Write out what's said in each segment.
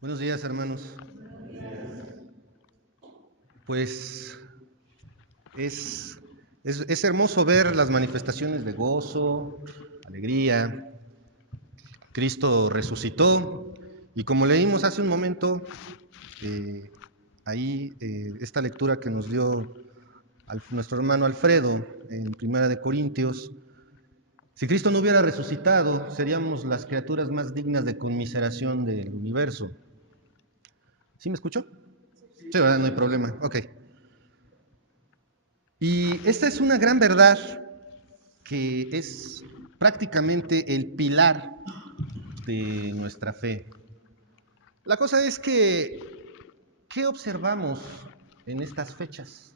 Buenos días, hermanos. Pues es hermoso ver las manifestaciones de gozo, alegría. Cristo resucitó y como leímos hace un momento, eh, esta lectura que nos dio nuestro hermano Alfredo en Primera de Corintios, si Cristo no hubiera resucitado, seríamos las criaturas más dignas de conmiseración del universo. ¿Sí me escuchó? Sí, ¿verdad? No hay problema. Ok. Y esta es una gran verdad que es prácticamente el pilar de nuestra fe. La cosa es que, ¿qué observamos en estas fechas?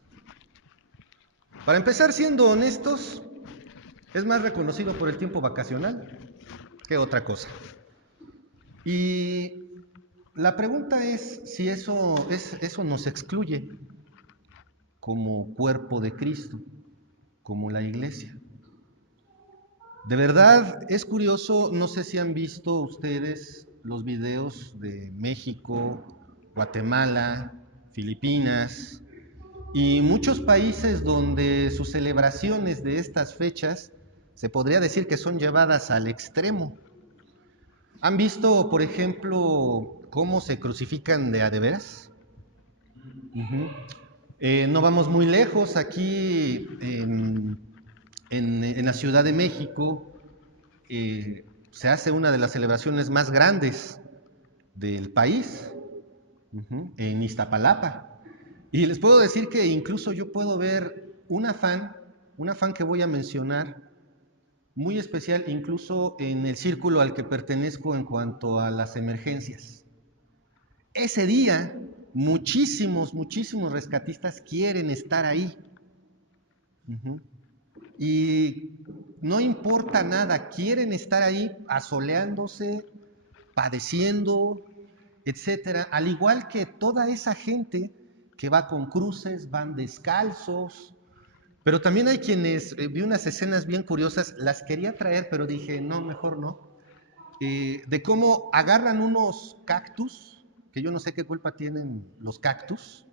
Para empezar, siendo honestos, es más reconocido por el tiempo vacacional que otra cosa. Y la pregunta es si eso nos excluye como cuerpo de Cristo, como la iglesia. De verdad es curioso, no sé si han visto ustedes los videos de México, Guatemala, Filipinas y muchos países donde sus celebraciones de estas fechas se podría decir que son llevadas al extremo. ¿Han visto, por ejemplo, cómo se crucifican de veras? No vamos muy lejos, aquí en la Ciudad de México se hace una de las celebraciones más grandes del país, en Iztapalapa. Y les puedo decir que incluso yo puedo ver un afán que voy a mencionar, muy especial incluso en el círculo al que pertenezco en cuanto a las emergencias. Ese día, muchísimos rescatistas quieren estar ahí. Y no importa nada, quieren estar ahí asoleándose, padeciendo, etcétera, al igual que toda esa gente que va con cruces, van descalzos, pero también hay quienes, vi unas escenas bien curiosas, las quería traer, pero dije, no, mejor no, de cómo agarran unos cactus, que yo no sé qué culpa tienen los cactus,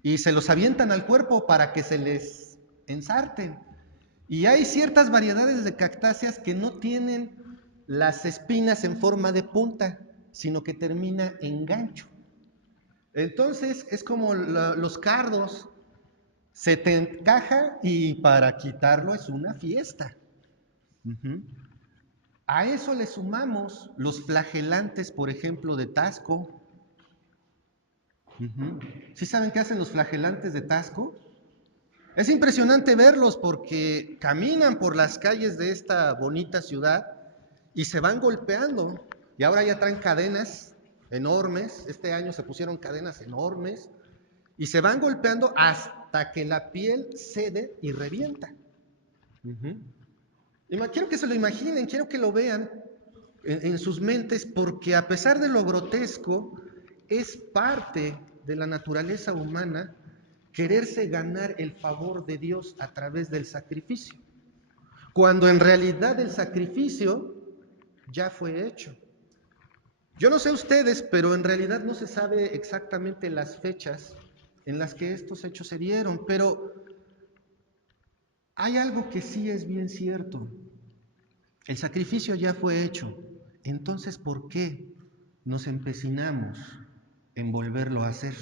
y se los avientan al cuerpo para que se les ensarten. Y hay ciertas variedades de cactáceas que no tienen las espinas en forma de punta, sino que termina en gancho. Entonces es como los cardos, se te encaja y para quitarlo es una fiesta. Uh-huh. A eso le sumamos los flagelantes, por ejemplo, de Tasco. Uh-huh. ¿Sí saben qué hacen los flagelantes de Tasco? Es impresionante verlos porque caminan por las calles de esta bonita ciudad y se van golpeando. Y ahora ya traen cadenas enormes, este año se pusieron cadenas enormes y se van golpeando hasta que la piel cede y revienta. Uh-huh. Quiero que se lo imaginen, quiero que lo vean en sus mentes, porque a pesar de lo grotesco, es parte de la naturaleza humana quererse ganar el favor de Dios a través del sacrificio, cuando en realidad el sacrificio ya fue hecho. Yo no sé ustedes, pero en realidad no se sabe exactamente las fechas en las que estos hechos se dieron, pero hay algo que sí es bien cierto. El sacrificio ya fue hecho. Entonces, ¿por qué nos empecinamos en volverlo a hacer?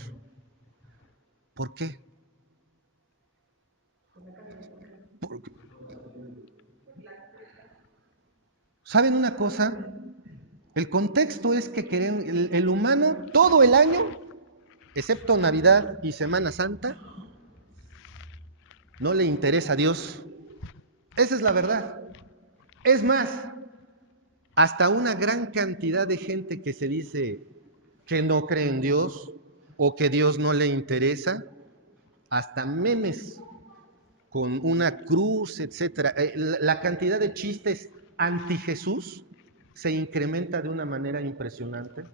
¿Por qué? Por... ¿Saben una cosa? El contexto es que queremos, el humano todo el año, excepto Navidad y Semana Santa, no le interesa a Dios. Esa es la verdad. Es más, hasta una gran cantidad de gente que se dice que no cree en Dios o que Dios no le interesa, hasta memes con una cruz, etcétera. La cantidad de chistes anti Jesús se incrementa de una manera impresionante.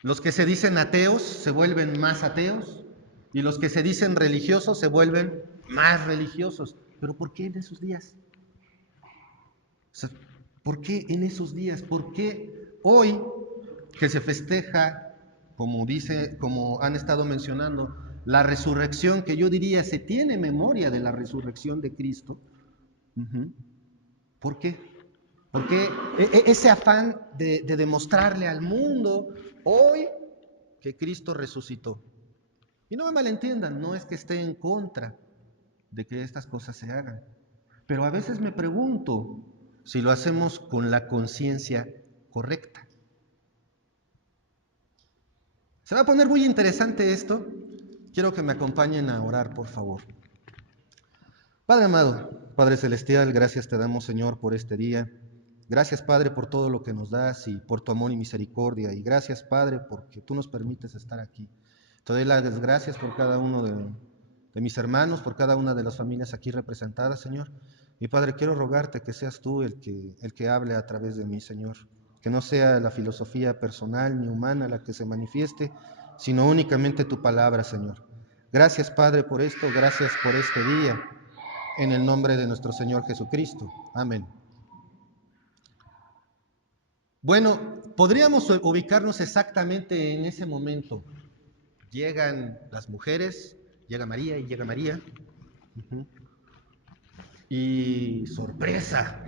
Los que se dicen ateos se vuelven más ateos y los que se dicen religiosos se vuelven más religiosos. pero ¿por qué en esos días? O sea, ¿por qué en esos días? ¿Por qué hoy que se festeja, como han estado mencionando, la resurrección, que yo diría se tiene memoria de la resurrección de Cristo? ¿Por qué? Porque ese afán de demostrarle al mundo hoy que Cristo resucitó. Y no me malentiendan, no es que esté en contra de que estas cosas se hagan, pero a veces me pregunto si lo hacemos con la conciencia correcta. Se va a poner muy interesante esto. Quiero que me acompañen a orar, por favor. Padre amado, Padre celestial, gracias te damos, Señor, por este día. Gracias, Padre, por todo lo que nos das y por tu amor y misericordia. Y gracias, Padre, porque tú nos permites estar aquí. Te doy las gracias por cada uno de mis hermanos, por cada una de las familias aquí representadas, Señor. Y Padre, quiero rogarte que seas tú el que hable a través de mí, Señor. Que no sea la filosofía personal ni humana la que se manifieste, sino únicamente tu palabra, Señor. Gracias, Padre, por esto. Gracias por este día. En el nombre de nuestro Señor Jesucristo. Amén. Bueno, podríamos ubicarnos exactamente en ese momento. Llegan las mujeres, llega María y llega María. Y sorpresa,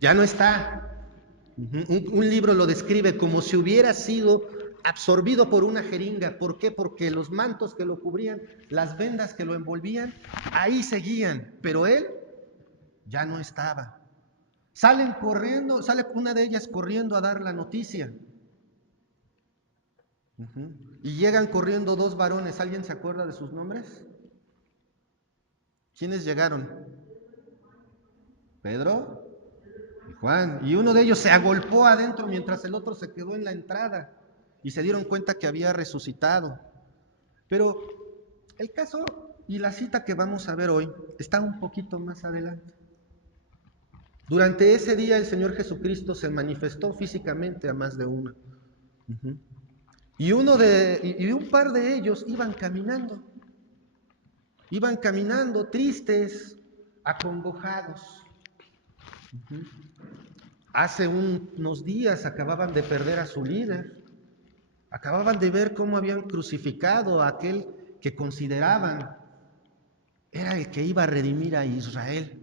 ya no está. Un libro lo describe como si hubiera sido absorbido por una jeringa. ¿Por qué? Porque los mantos que lo cubrían, las vendas que lo envolvían, ahí seguían, pero él ya no estaba. Salen corriendo, sale una de ellas corriendo a dar la noticia. Y llegan corriendo dos varones. ¿Alguien se acuerda de sus nombres? ¿Quiénes llegaron? Pedro y Juan. Y uno de ellos se agolpó adentro mientras el otro se quedó en la entrada. Y se dieron cuenta que había resucitado. Pero el caso y la cita que vamos a ver hoy está un poquito más adelante. Durante ese día el Señor Jesucristo se manifestó físicamente a más de uno. Y un par de ellos iban caminando tristes, acongojados. Hace unos días acababan de perder a su líder, acababan de ver cómo habían crucificado a aquel que consideraban era el que iba a redimir a Israel.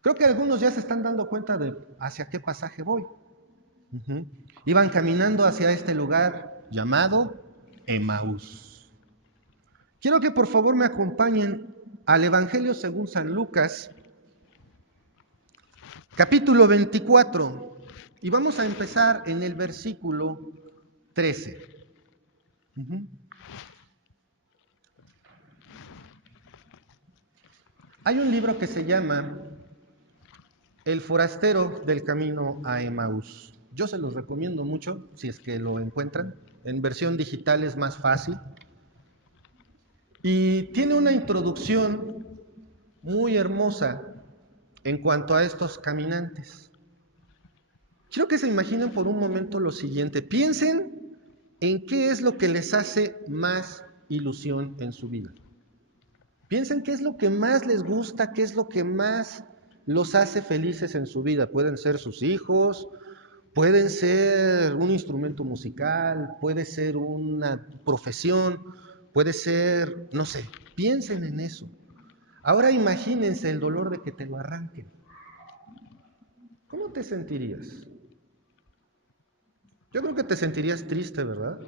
Creo que algunos ya se están dando cuenta de hacia qué pasaje voy. Iban caminando hacia este lugar llamado Emaús. Quiero que por favor me acompañen al Evangelio según San Lucas, capítulo 24, y vamos a empezar en el versículo 13. Hay un libro que se llama El forastero del camino a Emaús. Yo se los recomiendo mucho si es que lo encuentran. En versión digital es más fácil. Y tiene una introducción muy hermosa en cuanto a estos caminantes. Quiero que se imaginen por un momento lo siguiente. Piensen en qué es lo que les hace más ilusión en su vida. Piensen qué es lo que más les gusta, qué es lo que más los hace felices en su vida. Pueden ser sus hijos, pueden ser un instrumento musical, puede ser una profesión, puede ser, no sé, piensen en eso. Ahora imagínense el dolor de que te lo arranquen. ¿Cómo te sentirías? Yo creo que te sentirías triste, ¿verdad?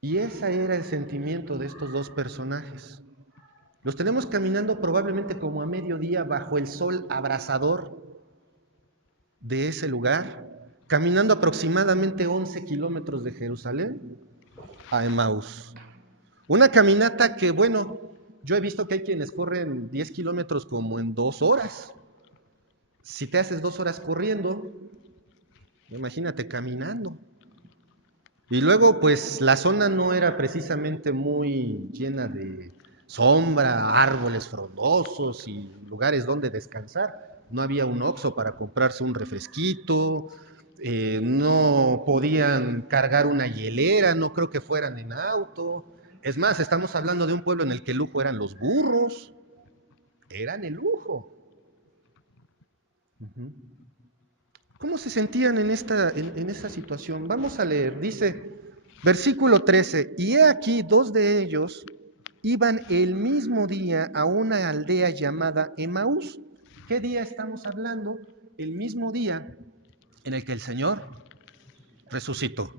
Y ese era el sentimiento de estos dos personajes. Los tenemos caminando probablemente como a mediodía bajo el sol abrasador de ese lugar, caminando aproximadamente 11 kilómetros de Jerusalén a Emaús. Una caminata que, bueno, yo he visto que hay quienes corren 10 kilómetros como en 2 horas. Si te haces 2 horas corriendo, imagínate caminando. Y luego, pues la zona no era precisamente muy llena de sombra, árboles frondosos y lugares donde descansar. No había un Oxxo para comprarse un refresquito, no podían cargar una hielera, no creo que fueran en auto. Es más, estamos hablando de un pueblo en el que el lujo eran los burros. eran el lujo. ¿Cómo se sentían en esta situación? Vamos a leer, dice, versículo 13, y he aquí 2 de ellos iban el mismo día a una aldea llamada Emaús. ¿Qué día estamos hablando? El mismo día en el que el Señor resucitó,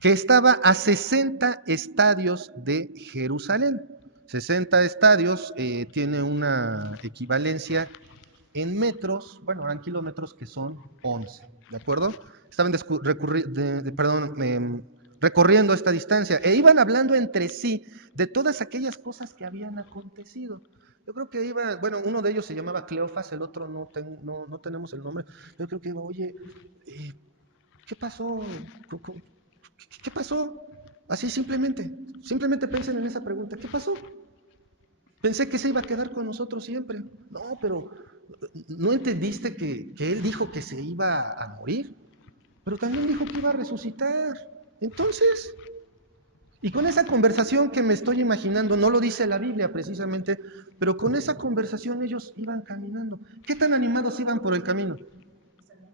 que estaba a 60 estadios de Jerusalén. 60 estadios tiene una equivalencia en metros, bueno, eran kilómetros que son 11, ¿de acuerdo? Estaban recorriendo esta distancia e iban hablando entre sí de todas aquellas cosas que habían acontecido. Yo creo que iba, bueno, uno de ellos se llamaba Cleofas, el otro no tenemos el nombre. Yo creo que iba, oye, ¿qué pasó? ¿Qué pasó? Así simplemente piensen en esa pregunta, ¿qué pasó? Pensé que se iba a quedar con nosotros siempre. No, pero ¿no entendiste que Él dijo que se iba a morir? Pero también dijo que iba a resucitar. Entonces, y con esa conversación que me estoy imaginando, no lo dice la Biblia precisamente, pero con esa conversación ellos iban caminando. ¿Qué tan animados iban por el camino?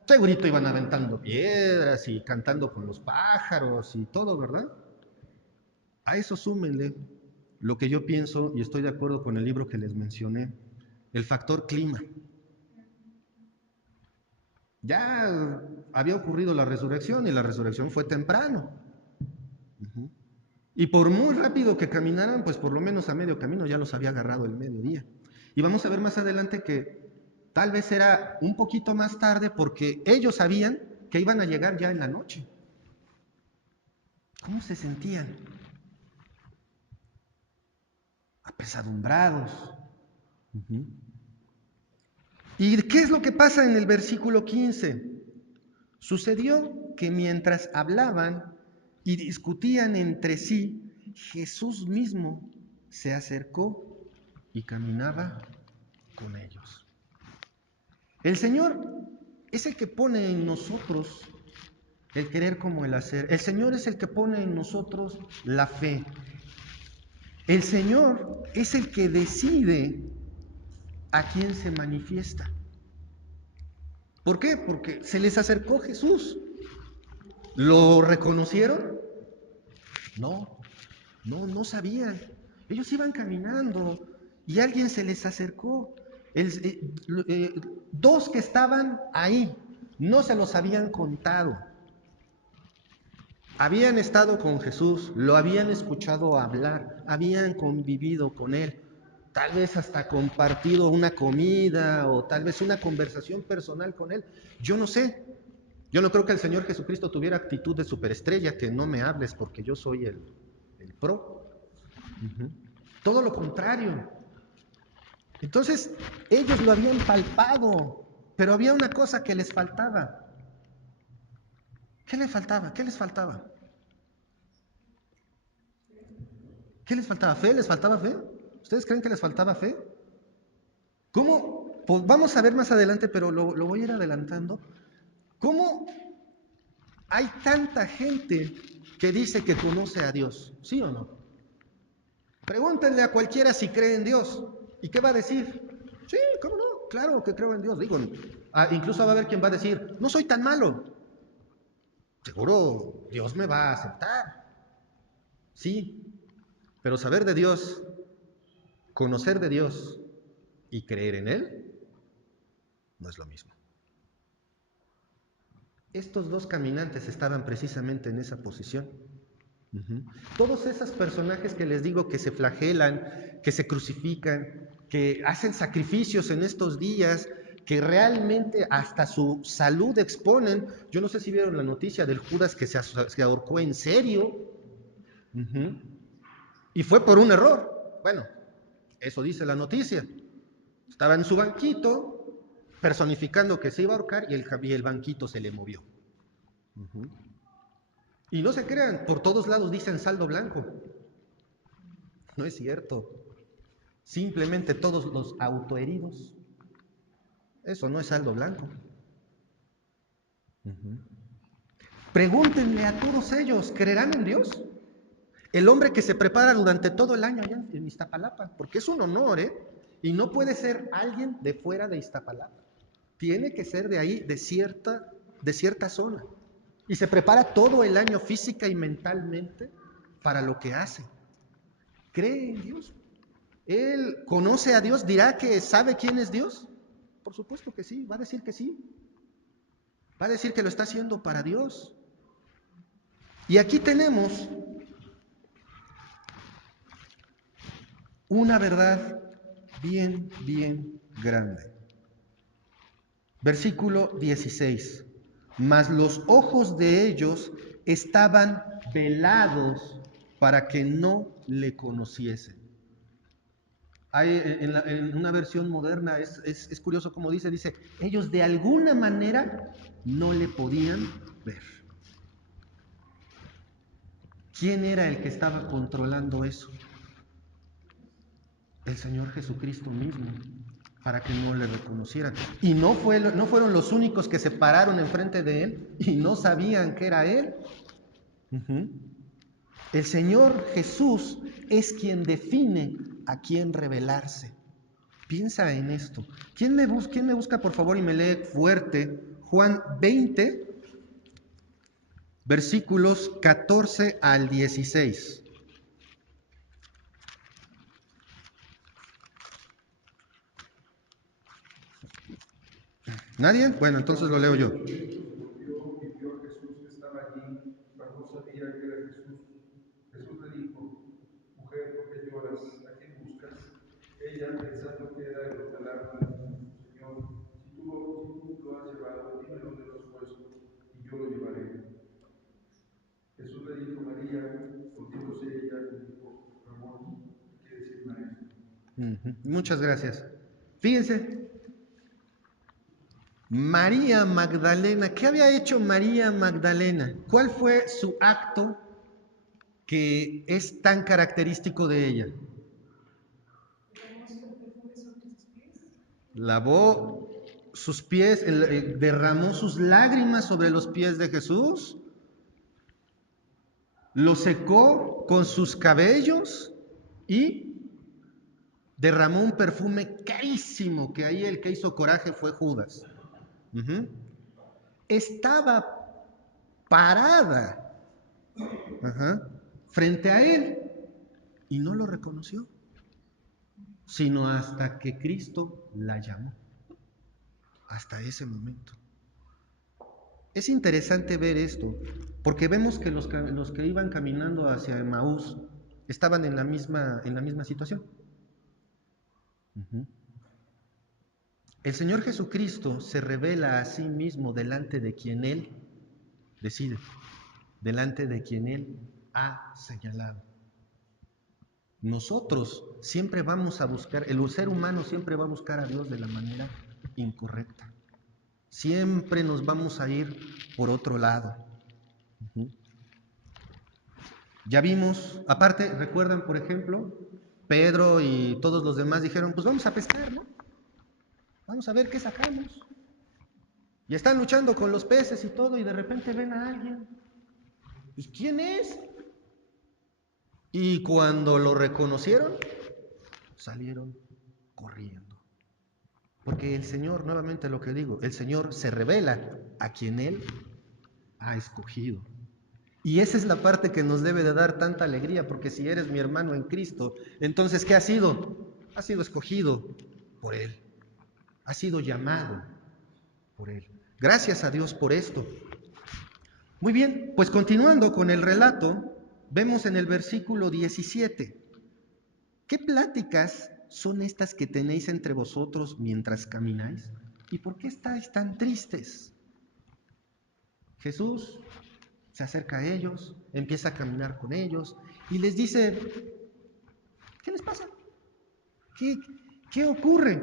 Segurito iban aventando piedras y cantando con los pájaros y todo, ¿verdad? A eso súmenle lo que yo pienso, y estoy de acuerdo con el libro que les mencioné, el factor clima. Ya había ocurrido la resurrección y la resurrección fue temprano. Y por muy rápido que caminaran, pues por lo menos a medio camino ya los había agarrado el mediodía. Y vamos a ver más adelante que tal vez era un poquito más tarde porque ellos sabían que iban a llegar ya en la noche. ¿Cómo se sentían? Apesadumbrados. ¿Y qué es lo que pasa en el versículo 15? Sucedió que mientras hablaban y discutían entre sí, Jesús mismo se acercó y caminaba con ellos. El Señor es el que pone en nosotros el querer como el hacer. El Señor es el que pone en nosotros la fe. El Señor es el que decide a quién se manifiesta. ¿Por qué? Porque se les acercó Jesús. ¿Lo reconocieron? No, no sabían. Ellos iban caminando y alguien se les acercó. Dos que estaban ahí no se los habían contado. Habían estado con Jesús, lo habían escuchado hablar, habían convivido con Él, tal vez hasta compartido una comida o tal vez una conversación personal con Él. Yo no sé. Yo no creo que el Señor Jesucristo tuviera actitud de superestrella, que no me hables porque yo soy el pro. Todo lo contrario. Entonces, ellos lo habían palpado, pero había una cosa que les faltaba. ¿Qué les faltaba? ¿Qué les faltaba? ¿Qué les faltaba? ¿Fe? ¿Les faltaba fe? ¿Ustedes creen que les faltaba fe? ¿Cómo? Pues vamos a ver más adelante, pero lo voy a ir adelantando. ¿Cómo hay tanta gente que dice que conoce a Dios? ¿Sí o no? Pregúntenle a cualquiera si cree en Dios. ¿Y qué va a decir? Sí, ¿cómo no? Claro que creo en Dios. Digo, incluso va a haber quien va a decir, no soy tan malo. Seguro Dios me va a aceptar. Sí, pero saber de Dios, conocer de Dios y creer en Él no es lo mismo. Estos dos caminantes estaban precisamente en esa posición. Todos esos personajes que les digo que se flagelan, que se crucifican, que hacen sacrificios en estos días, que realmente hasta su salud exponen. Yo no sé si vieron la noticia del Judas que se ahorcó en serio. Y fue por un error. Bueno, eso dice la noticia. Estaba en su banquito personificando que se iba a ahorcar y el banquito se le movió. Y no se crean, por todos lados dicen saldo blanco. No es cierto. Simplemente todos los autoheridos. Eso no es saldo blanco. Pregúntenle a todos ellos, ¿creerán en Dios? El hombre que se prepara durante todo el año allá en Iztapalapa, porque es un honor, ¿eh? Y no puede ser alguien de fuera de Iztapalapa. Tiene que ser de ahí, de cierta zona. Y se prepara todo el año física y mentalmente para lo que hace. Cree en Dios. Él conoce a Dios, dirá que sabe quién es Dios. Por supuesto que sí, va a decir que sí. Va a decir que lo está haciendo para Dios. Y aquí tenemos una verdad bien, bien grande. Versículo 16. Mas los ojos de ellos estaban velados para que no le conociesen. Hay en una versión moderna, es curioso como dice, ellos de alguna manera no le podían ver. ¿Quién era el que estaba controlando eso? El Señor Jesucristo mismo, para que no le reconocieran. Y no fueron los únicos que se pararon enfrente de Él y no sabían que era Él. El Señor Jesús es quien define a quién revelarse. Piensa en esto. ¿Quién me busca, por favor, y me lee fuerte? Juan 20, versículos 14 al 16. ¿Nadie? Bueno, entonces lo leo yo. Volvió y vio a Jesús que estaba allí, mas no sabía que era Jesús. Jesús le dijo: Mujer, ¿por qué lloras? ¿A quién buscas? Ella, pensando que era el hortelano, le dijo: Señor, si tú lo has llevado, dime dónde lo has puesto, y yo lo llevaré. Jesús le dijo: María. Volviéndose ella, le dijo: Ramón, que quiere decir maestro. Muchas gracias. Fíjense, María Magdalena, ¿qué había hecho María Magdalena? ¿Cuál fue su acto que es tan característico de ella? Lavó sus pies, derramó sus lágrimas sobre los pies de Jesús, lo secó con sus cabellos y derramó un perfume carísimo, que ahí el que hizo coraje fue Judas. Estaba parada frente a él y no lo reconoció, sino hasta que Cristo la llamó, hasta ese momento. Es interesante ver esto, porque vemos que los que iban caminando hacia Emaús estaban en la misma situación. El Señor Jesucristo se revela a sí mismo delante de quien Él decide, delante de quien Él ha señalado. Nosotros siempre vamos a buscar, el ser humano siempre va a buscar a Dios de la manera incorrecta. Siempre nos vamos a ir por otro lado. Ya vimos, aparte, recuerdan, por ejemplo, Pedro y todos los demás dijeron, pues vamos a pescar, ¿no? Vamos a ver qué sacamos. Y están luchando con los peces y todo, y de repente ven a alguien. Pues, ¿quién es? Y cuando lo reconocieron, salieron corriendo. Porque el Señor, nuevamente lo que digo, el Señor se revela a quien Él ha escogido. Y esa es la parte que nos debe de dar tanta alegría, porque si eres mi hermano en Cristo, entonces ¿qué has sido? Has sido escogido por Él. Has sido llamado por Él. Gracias a Dios por esto. Muy bien, pues continuando con el relato, vemos en el versículo 17. ¿Qué pláticas son estas que tenéis entre vosotros mientras camináis? ¿Y por qué estáis tan tristes? Jesús se acerca a ellos, empieza a caminar con ellos y les dice, ¿qué les pasa? ¿Qué ocurre?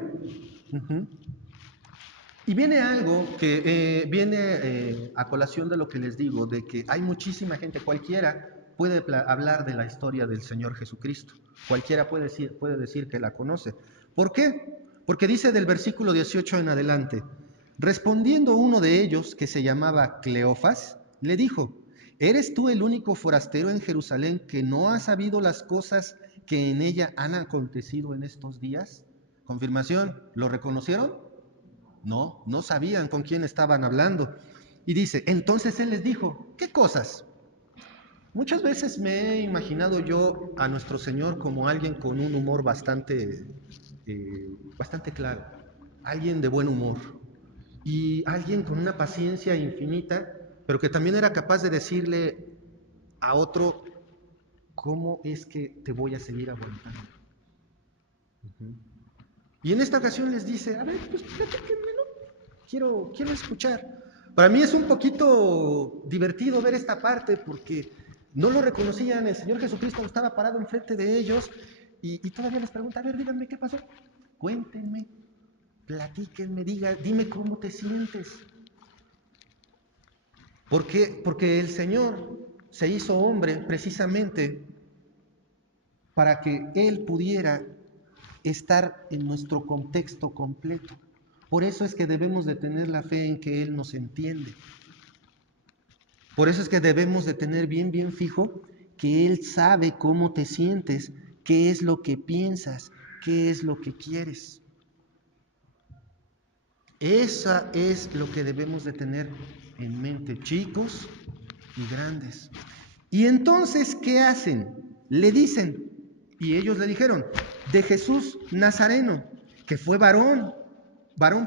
Y viene algo que viene a colación de lo que les digo, de que hay muchísima gente, cualquiera puede hablar de la historia del Señor Jesucristo, cualquiera puede decir que la conoce. ¿Por qué? Porque dice del versículo 18 en adelante, respondiendo uno de ellos, que se llamaba Cleofas, le dijo, ¿eres tú el único forastero en Jerusalén que no ha sabido las cosas que en ella han acontecido en estos días? Confirmación, ¿lo reconocieron? No, no sabían con quién estaban hablando. Y dice, entonces él les dijo, ¿qué cosas? Muchas veces me he imaginado yo a nuestro Señor como alguien con un humor bastante claro, alguien de buen humor y alguien con una paciencia infinita, pero que también era capaz de decirle a otro, ¿cómo es que te voy a seguir aguantando? Uh-huh. Y en esta ocasión les dice, a ver, pues platíquenmelo, quiero escuchar. Para mí es un poquito divertido ver esta parte porque no lo reconocían, el Señor Jesucristo estaba parado enfrente de ellos y todavía les pregunta, a ver, díganme qué pasó, cuéntenme, platíquenme, dime cómo te sientes. Porque el Señor se hizo hombre precisamente para que Él pudiera estar en nuestro contexto completo. Por eso es que debemos de tener la fe en que Él nos entiende. Por eso es que debemos de tener bien fijo que Él sabe cómo te sientes, qué es lo que piensas, qué es lo que quieres. Esa es lo que debemos de tener en mente, chicos y grandes. Y entonces, ¿qué hacen? Le dicen, y ellos le dijeron, de Jesús Nazareno, que fue varón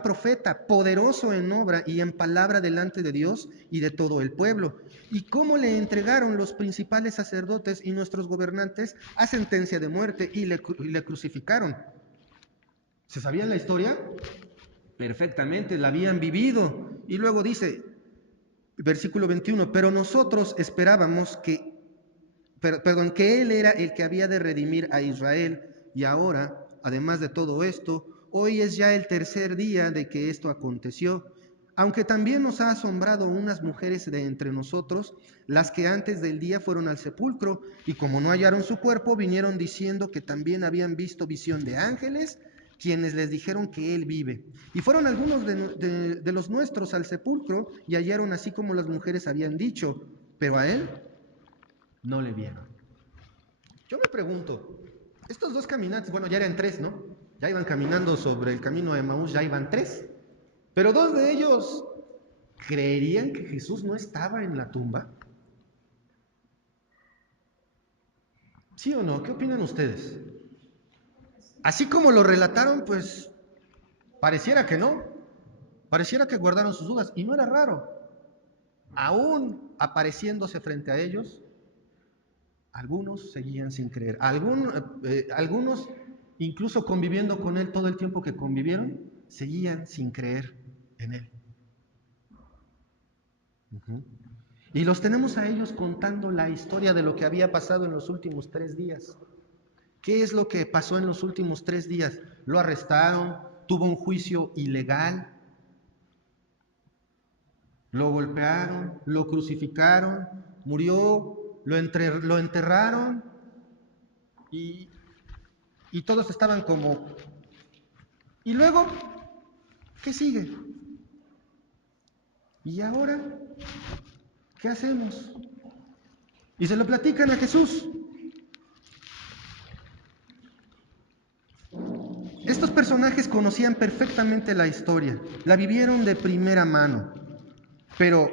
profeta, poderoso en obra y en palabra delante de Dios y de todo el pueblo. Y cómo le entregaron los principales sacerdotes y nuestros gobernantes a sentencia de muerte y le crucificaron. ¿Se sabían la historia? Perfectamente, la habían vivido. Y luego dice, versículo 21, pero nosotros esperábamos que Él era el que había de redimir a Israel, y ahora, además de todo esto, hoy es ya el tercer día de que esto aconteció, aunque también nos ha asombrado unas mujeres de entre nosotros, las que antes del día fueron al sepulcro, y como no hallaron su cuerpo, vinieron diciendo que también habían visto visión de ángeles, quienes les dijeron que Él vive. Y fueron algunos de los nuestros al sepulcro, y hallaron así como las mujeres habían dicho, pero a Él no le vieron. Yo me pregunto, estos dos caminantes, bueno, ya eran tres, ¿no? Ya iban caminando sobre el camino de Emaús, ya iban tres. Pero dos de ellos creerían que Jesús no estaba en la tumba. ¿Sí o no? ¿Qué opinan ustedes? Así como lo relataron, pues pareciera que no. Pareciera que guardaron sus dudas. Y no era raro. Aún apareciéndose frente a ellos, algunos seguían sin creer. Algunos, incluso conviviendo con Él todo el tiempo que convivieron, seguían sin creer en Él. Uh-huh. Y los tenemos a ellos contando la historia de lo que había pasado en los últimos 3 días. ¿Qué es lo que pasó en los últimos 3 días? Lo arrestaron, tuvo un juicio ilegal, lo golpearon, lo crucificaron, murió, lo enterraron y todos estaban como... ¿Y luego qué sigue? ¿Y ahora qué hacemos? Y se lo platican a Jesús. Estos personajes conocían perfectamente la historia, la vivieron de primera mano, pero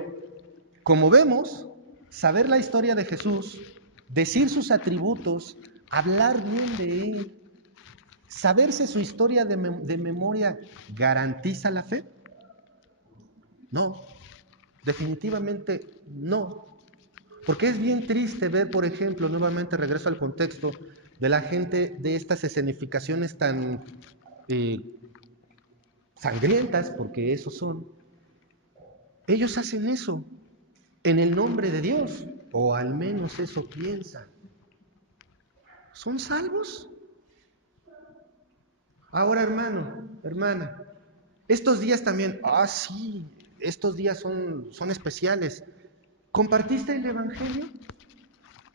como vemos, saber la historia de Jesús, decir sus atributos, hablar bien de Él, saberse su historia de memoria, ¿garantiza la fe? No, definitivamente no. Porque es bien triste ver, por ejemplo, nuevamente regreso al contexto, de la gente de estas escenificaciones tan sangrientas, porque eso son. Ellos hacen eso en el nombre de Dios, o al menos eso piensan. ¿Son salvos? Ahora, hermano, hermana, estos días también, sí, estos días son especiales. ¿Compartiste el Evangelio?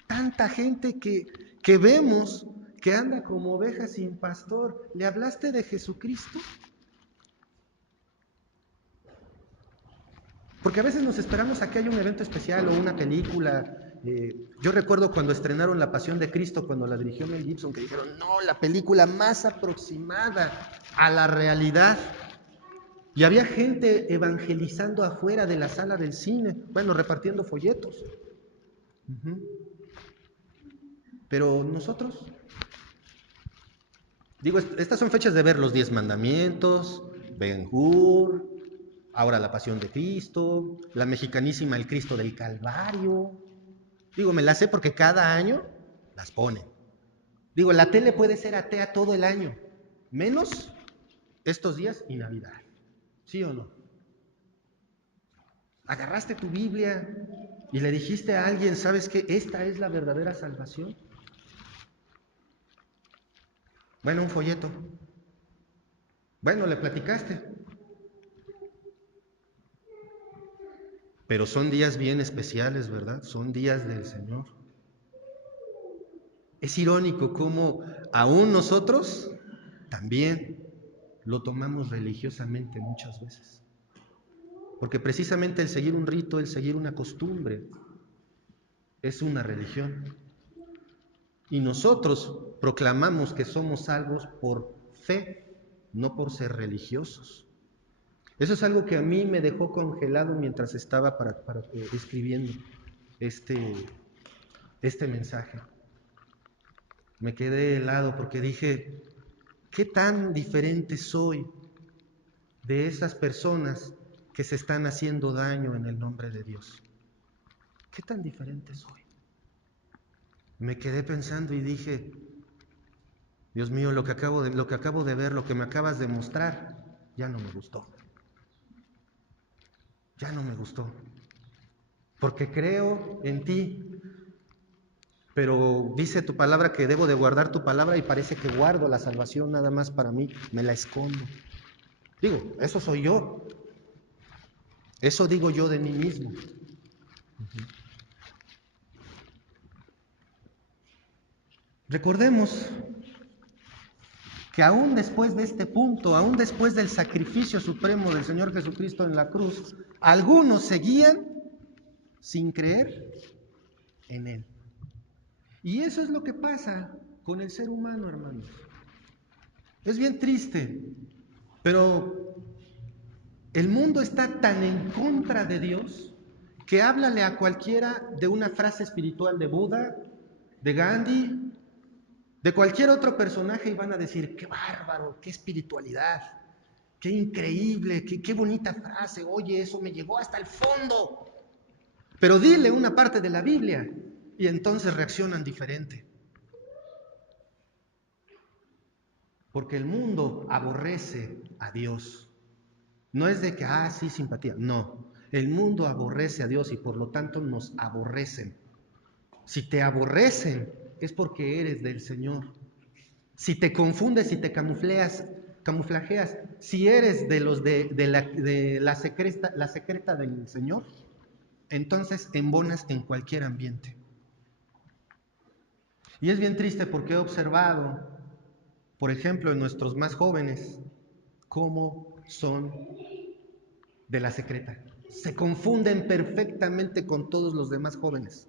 Tanta gente que vemos que anda como oveja sin pastor. ¿Le hablaste de Jesucristo? Porque a veces nos esperamos a que haya un evento especial o una película Yo recuerdo cuando estrenaron La Pasión de Cristo, cuando la dirigió Mel Gibson, que dijeron, no, la película más aproximada a la realidad. Y había gente evangelizando afuera de la sala del cine, bueno, repartiendo folletos. Pero nosotros, digo, estas son fechas de ver los 10 mandamientos, Ben-Hur, ahora la Pasión de Cristo, la mexicanísima El Cristo del Calvario. Digo, me las sé porque cada año las ponen. Digo, la tele puede ser atea todo el año, menos estos días y Navidad. ¿Sí o no? Agarraste tu Biblia y le dijiste a alguien, ¿sabes qué? Esta es la verdadera salvación. Bueno, un folleto. Bueno, le platicaste. Pero son días bien especiales, ¿verdad? Son días del Señor. Es irónico cómo aún nosotros también lo tomamos religiosamente muchas veces. Porque precisamente el seguir un rito, el seguir una costumbre, es una religión. Y nosotros proclamamos que somos salvos por fe, no por ser religiosos. Eso es algo que a mí me dejó congelado mientras estaba escribiendo este mensaje. Me quedé helado porque dije, ¿qué tan diferente soy de esas personas que se están haciendo daño en el nombre de Dios? ¿Qué tan diferente soy? Me quedé pensando y dije, Dios mío, lo que acabo de ver, lo que me acabas de mostrar, ya no me gustó. Ya no me gustó. Porque creo en ti, pero dice tu palabra que debo de guardar tu palabra y parece que guardo la salvación nada más para mí, me la escondo. Digo, eso soy yo. Eso digo yo de mí mismo. Recordemos que aún después de este punto, aún después del sacrificio supremo del Señor Jesucristo en la cruz, algunos seguían sin creer en Él. Y eso es lo que pasa con el ser humano, hermanos. Es bien triste, pero el mundo está tan en contra de Dios que háblale a cualquiera de una frase espiritual de Buda, de Gandhi, de cualquier otro personaje y van a decir, qué bárbaro, qué espiritualidad, qué increíble, qué bonita frase, oye, eso me llegó hasta el fondo. Pero dile una parte de la Biblia y entonces reaccionan diferente. Porque el mundo aborrece a Dios. No es de que, sí, simpatía. No, el mundo aborrece a Dios y por lo tanto nos aborrecen. Si te aborrecen es porque eres del Señor. Si te confundes, si te camuflajeas, si eres de los de la secreta del Señor, entonces embonas en cualquier ambiente. Y es bien triste porque he observado, por ejemplo, en nuestros más jóvenes, cómo son de la secreta. Se confunden perfectamente con todos los demás jóvenes.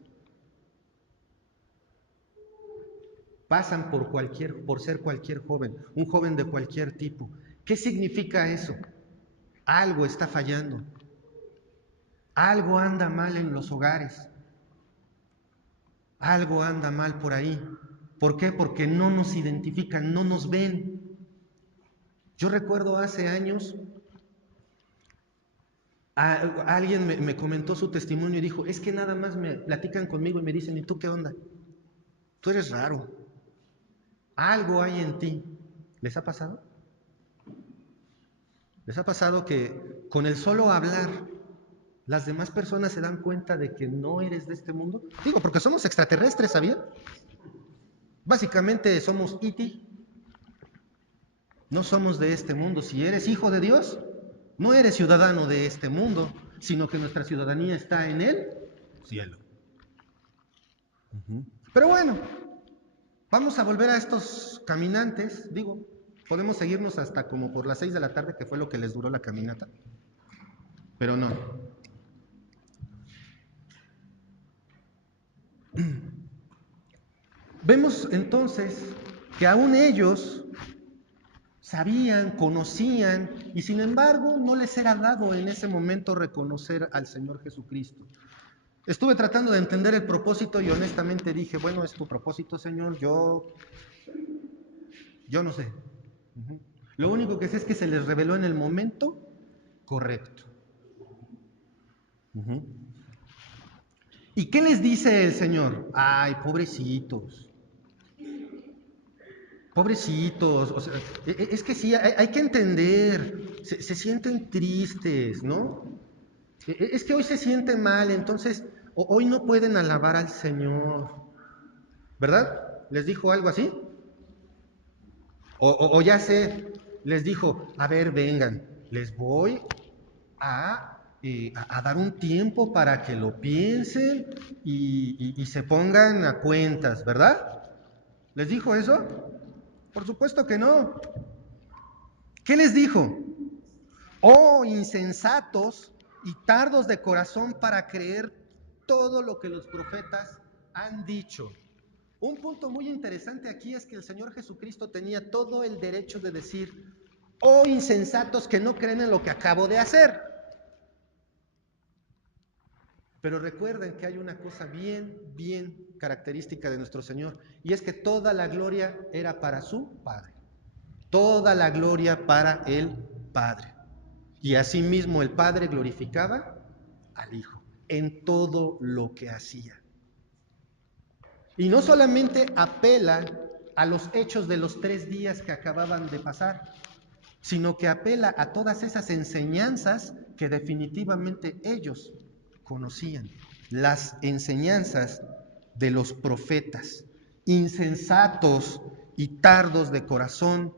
Pasan por ser cualquier joven, un joven de cualquier tipo. ¿Qué significa eso? Algo está fallando. Algo anda mal en los hogares. Algo anda mal por ahí. ¿Por qué? Porque no nos identifican, no nos ven. Yo recuerdo hace años, alguien me comentó su testimonio y dijo, es que nada más me platican conmigo y me dicen, ¿y tú qué onda? Tú eres raro. Algo hay en ti. ¿Les ha pasado? ¿Les ha pasado que con el solo hablar las demás personas se dan cuenta de que no eres de este mundo? Digo, porque somos extraterrestres, ¿sabían? Básicamente somos E.T. No somos de este mundo. Si eres hijo de Dios, no eres ciudadano de este mundo, sino que nuestra ciudadanía está en el cielo. Pero bueno, vamos a volver a estos caminantes. Digo, podemos seguirnos hasta como por las 6 de la tarde, que fue lo que les duró la caminata. Pero no. Vemos entonces que aún ellos sabían, conocían, y sin embargo no les era dado en ese momento reconocer al Señor Jesucristo. Estuve tratando de entender el propósito y honestamente dije, bueno, es tu propósito, Señor, yo no sé. Lo único que sé es que se les reveló en el momento correcto. ¿Y qué les dice el Señor? Ay, pobrecitos. Pobrecitos, o sea, es que sí, hay que entender, se sienten tristes, ¿no? Es que hoy se sienten mal, entonces hoy no pueden alabar al Señor, ¿verdad? ¿Les dijo algo así? O ya sé, les dijo, a ver, vengan, les voy a dar un tiempo para que lo piensen y se pongan a cuentas, ¿verdad? ¿Les dijo eso? Por supuesto que no. ¿Qué les dijo? Oh, insensatos y tardos de corazón para creer todo lo que los profetas han dicho. Un punto muy interesante aquí es que el Señor Jesucristo tenía todo el derecho de decir, oh, insensatos que no creen en lo que acabo de hacer. Pero recuerden que hay una cosa bien característica de nuestro Señor, y es que toda la gloria era para su Padre. Toda la gloria para el Padre. Y asimismo el Padre glorificaba al Hijo en todo lo que hacía. Y no solamente apela a los hechos de los 3 días que acababan de pasar, sino que apela a todas esas enseñanzas que definitivamente ellos conocían, las enseñanzas de los profetas, insensatos y tardos de corazón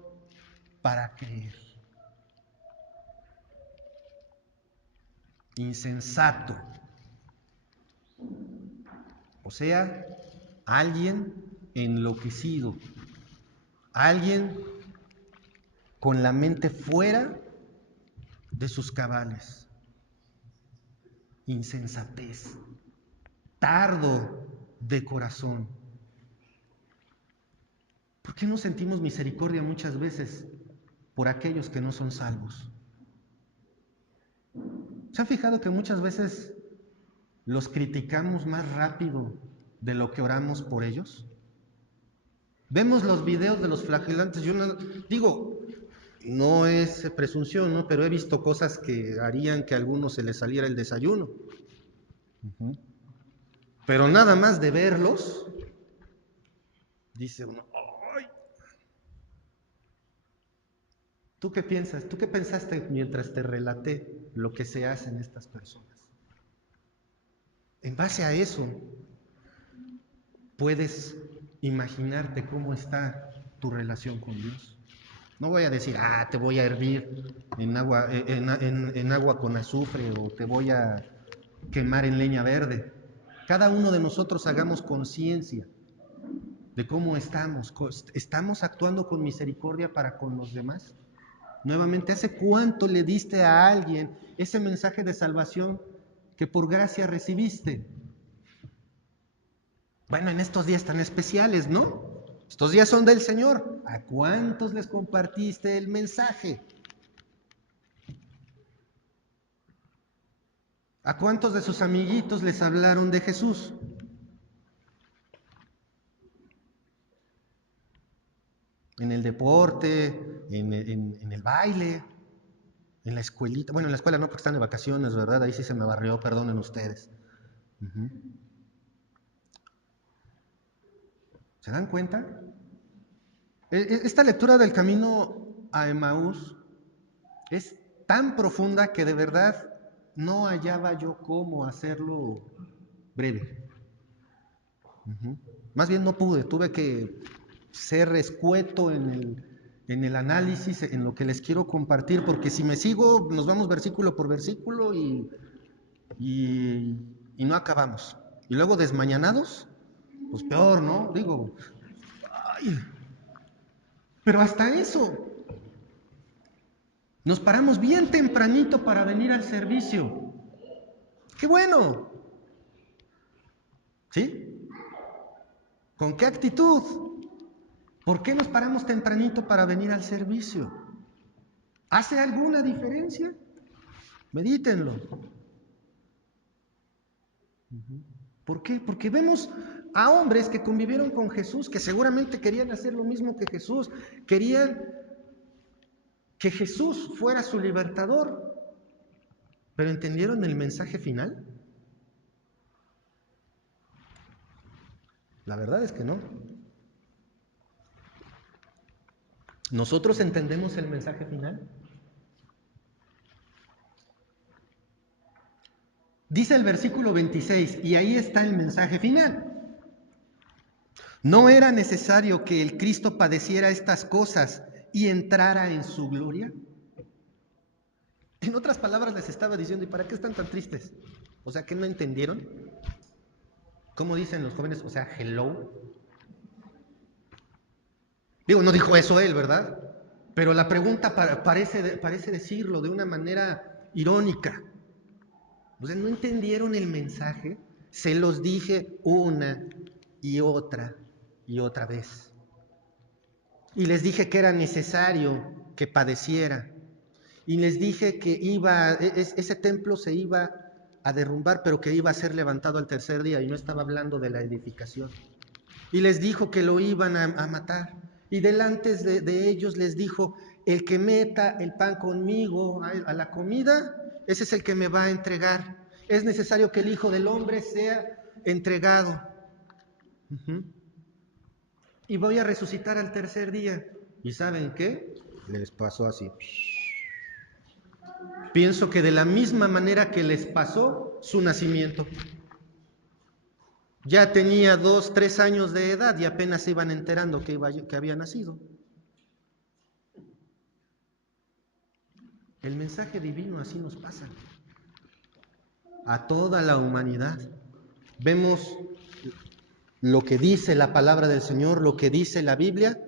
para creer. Insensato, o sea, alguien enloquecido, alguien con la mente fuera de sus cabales. Insensatez, tardo de corazón. ¿Por qué no sentimos misericordia muchas veces por aquellos que no son salvos? ¿Se han fijado que muchas veces los criticamos más rápido de lo que oramos por ellos? Vemos los videos de los flagelantes. Yo no, digo, no es presunción, ¿no? Pero he visto cosas que harían que a algunos se les saliera el desayuno. Pero nada más de verlos, dice uno, ¡ay! ¿Tú qué piensas? ¿Tú qué pensaste mientras te relaté lo que se hace en estas personas? En base a eso, puedes imaginarte cómo está tu relación con Dios. No voy a decir, te voy a hervir en agua con azufre o te voy a quemar en leña verde. Cada uno de nosotros hagamos conciencia de cómo estamos. ¿Estamos actuando con misericordia para con los demás? Nuevamente, ¿hace cuánto le diste a alguien ese mensaje de salvación que por gracia recibiste? Bueno, en estos días tan especiales, ¿no? Estos días son del Señor. ¿A cuántos les compartiste el mensaje? ¿A cuántos de sus amiguitos les hablaron de Jesús? En el deporte, en el baile, en la escuelita. Bueno, en la escuela no, porque están de vacaciones, ¿verdad? Ahí sí se me barrió, perdonen ustedes. ¿Se dan cuenta? Esta lectura del camino a Emaús es tan profunda que de verdad no hallaba yo cómo hacerlo breve. Más bien no pude, tuve que ser escueto en el análisis, en lo que les quiero compartir, porque si me sigo, nos vamos versículo por versículo y no acabamos. Y luego desmañanados, pues peor, ¿no? Digo, ay, pero hasta eso, nos paramos bien tempranito para venir al servicio. ¡Qué bueno! ¿Sí? ¿Con qué actitud? ¿Por qué nos paramos tempranito para venir al servicio? ¿Hace alguna diferencia? Medítenlo. ¿Por qué? Porque vemos a hombres que convivieron con Jesús, que seguramente querían hacer lo mismo que Jesús, querían que Jesús fuera su libertador, pero ¿entendieron el mensaje final? La verdad es que no. ¿Nosotros entendemos el mensaje final? Dice el versículo 26, y ahí está el mensaje final. ¿No era necesario que el Cristo padeciera estas cosas y entrara en su gloria? En otras palabras les estaba diciendo, ¿y para qué están tan tristes? O sea, ¿que no entendieron? ¿Cómo dicen los jóvenes? O sea, hello. Digo, no dijo eso él, ¿verdad? Pero la pregunta parece decirlo de una manera irónica. O sea, ¿no entendieron el mensaje? Se los dije una y otra vez. Y les dije que era necesario que padeciera. Y les dije que ese templo se iba a derrumbar, pero que iba a ser levantado al tercer día. Y no estaba hablando de la edificación. Y les dijo que lo iban a matar. Y delante de ellos les dijo, el que meta el pan conmigo a la comida, ese es el que me va a entregar. Es necesario que el Hijo del Hombre sea entregado. Y voy a resucitar al tercer día. ¿Y saben qué? Les pasó así. Pienso que de la misma manera que les pasó su nacimiento. Ya tenía 2, 3 años de edad y apenas se iban enterando que había nacido. El mensaje divino así nos pasa. A toda la humanidad. Vemos lo que dice la palabra del Señor, lo que dice la Biblia,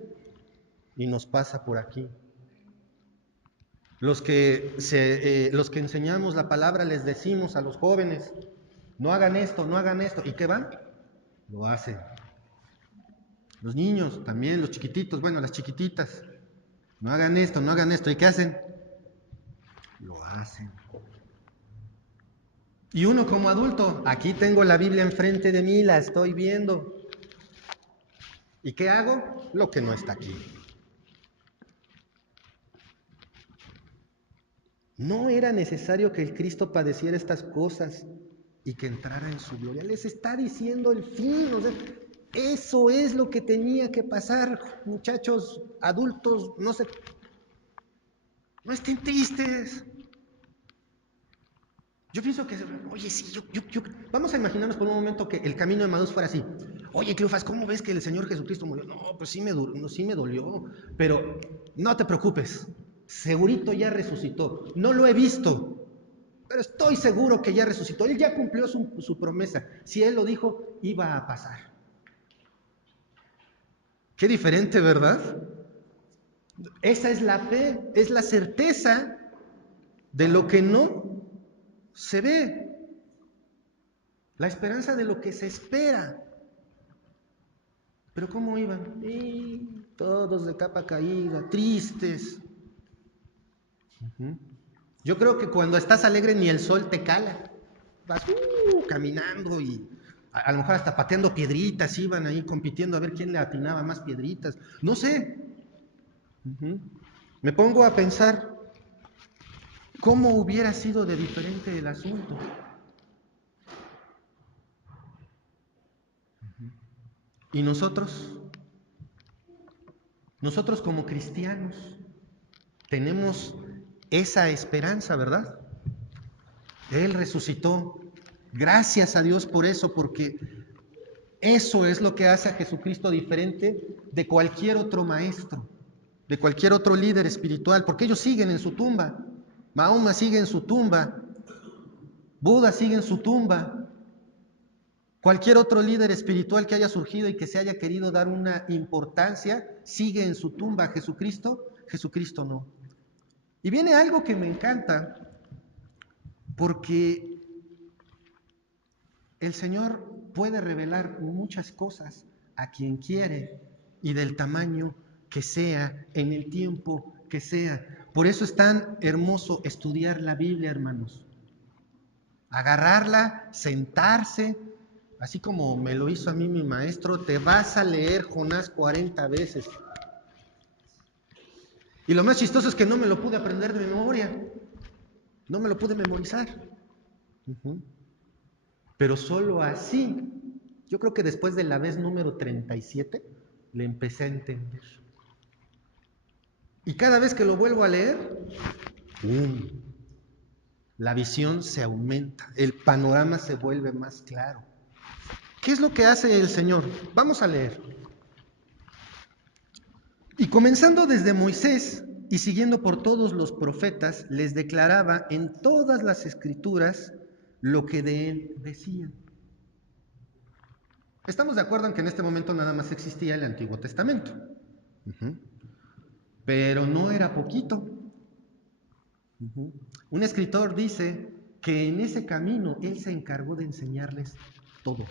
y nos pasa por aquí. Los que enseñamos la palabra les decimos a los jóvenes, no hagan esto, no hagan esto. ¿Y qué van? Lo hacen. Los niños también, los chiquititos, bueno, las chiquititas, no hagan esto, no hagan esto. ¿Y qué hacen? Lo hacen. Y uno como adulto, aquí tengo la Biblia enfrente de mí, la estoy viendo. ¿Y qué hago? Lo que no está aquí. No era necesario que el Cristo padeciera estas cosas y que entrara en su gloria. Les está diciendo el fin, o sea, eso es lo que tenía que pasar, muchachos, adultos, no estén tristes. Yo pienso que, oye, sí, vamos a imaginarnos por un momento que el camino de Emaús fuera así. Oye, Cleofas, ¿cómo ves que el Señor Jesucristo murió? No, pues sí me dolió, pero no te preocupes, segurito ya resucitó. No lo he visto, pero estoy seguro que ya resucitó. Él ya cumplió su promesa. Si Él lo dijo, iba a pasar. Qué diferente, ¿verdad? Esa es la fe, es la certeza de lo que no se ve. La esperanza de lo que se espera. Pero ¿cómo iban? Y todos de capa caída, tristes. Yo creo que cuando estás alegre ni el sol te cala. Vas caminando y a lo mejor hasta pateando piedritas, iban ahí compitiendo a ver quién le atinaba más piedritas. No sé. Me pongo a pensar cómo hubiera sido de diferente el asunto. ¿Y nosotros? Nosotros como cristianos tenemos esa esperanza, ¿verdad? Él resucitó. Gracias a Dios por eso, porque eso es lo que hace a Jesucristo diferente de cualquier otro maestro, de cualquier otro líder espiritual, porque ellos siguen en su tumba. Mahoma sigue en su tumba, Buda sigue en su tumba. Cualquier otro líder espiritual que haya surgido y que se haya querido dar una importancia, sigue en su tumba. Jesucristo no. Y viene algo que me encanta, porque el Señor puede revelar muchas cosas a quien quiere y del tamaño que sea, en el tiempo que sea. Por eso es tan hermoso estudiar la Biblia, hermanos. Agarrarla, sentarse, así como me lo hizo a mí mi maestro, te vas a leer Jonás 40 veces. Y lo más chistoso es que no me lo pude aprender de memoria, no me lo pude memorizar. Pero solo así, yo creo que después de la vez número 37, le empecé a entender. Y cada vez que lo vuelvo a leer, ¡pum!, la visión se aumenta, el panorama se vuelve más claro. ¿Qué es lo que hace el Señor? Vamos a leer. Y comenzando desde Moisés y siguiendo por todos los profetas, les declaraba en todas las escrituras lo que de él decían. Estamos de acuerdo en que en este momento nada más existía el Antiguo Testamento. Pero no era poquito. Un escritor dice que en ese camino él se encargó de enseñarles todo.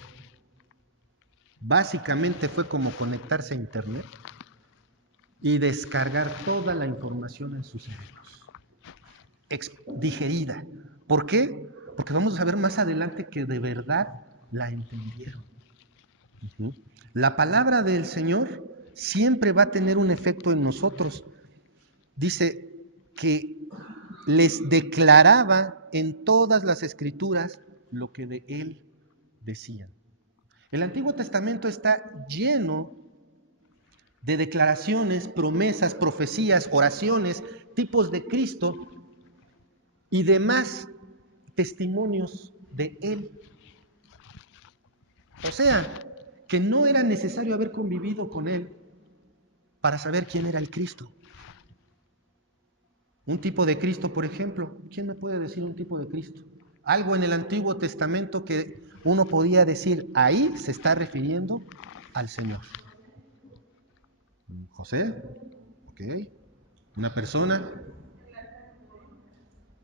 Básicamente fue como conectarse a internet y descargar toda la información en sus cerebros, digerida. ¿Por qué? Porque vamos a ver más adelante que de verdad la entendieron. La palabra del Señor siempre va a tener un efecto en nosotros. Dice que les declaraba en todas las escrituras lo que de él decían. El Antiguo Testamento está lleno de declaraciones, promesas, profecías, oraciones, tipos de Cristo y demás testimonios de él. O sea, que no era necesario haber convivido con él para saber quién era el Cristo. Un tipo de Cristo, por ejemplo, ¿quién me puede decir un tipo de Cristo? Algo en el Antiguo Testamento que uno podía decir, ahí se está refiriendo al Señor. José, ok. Una persona,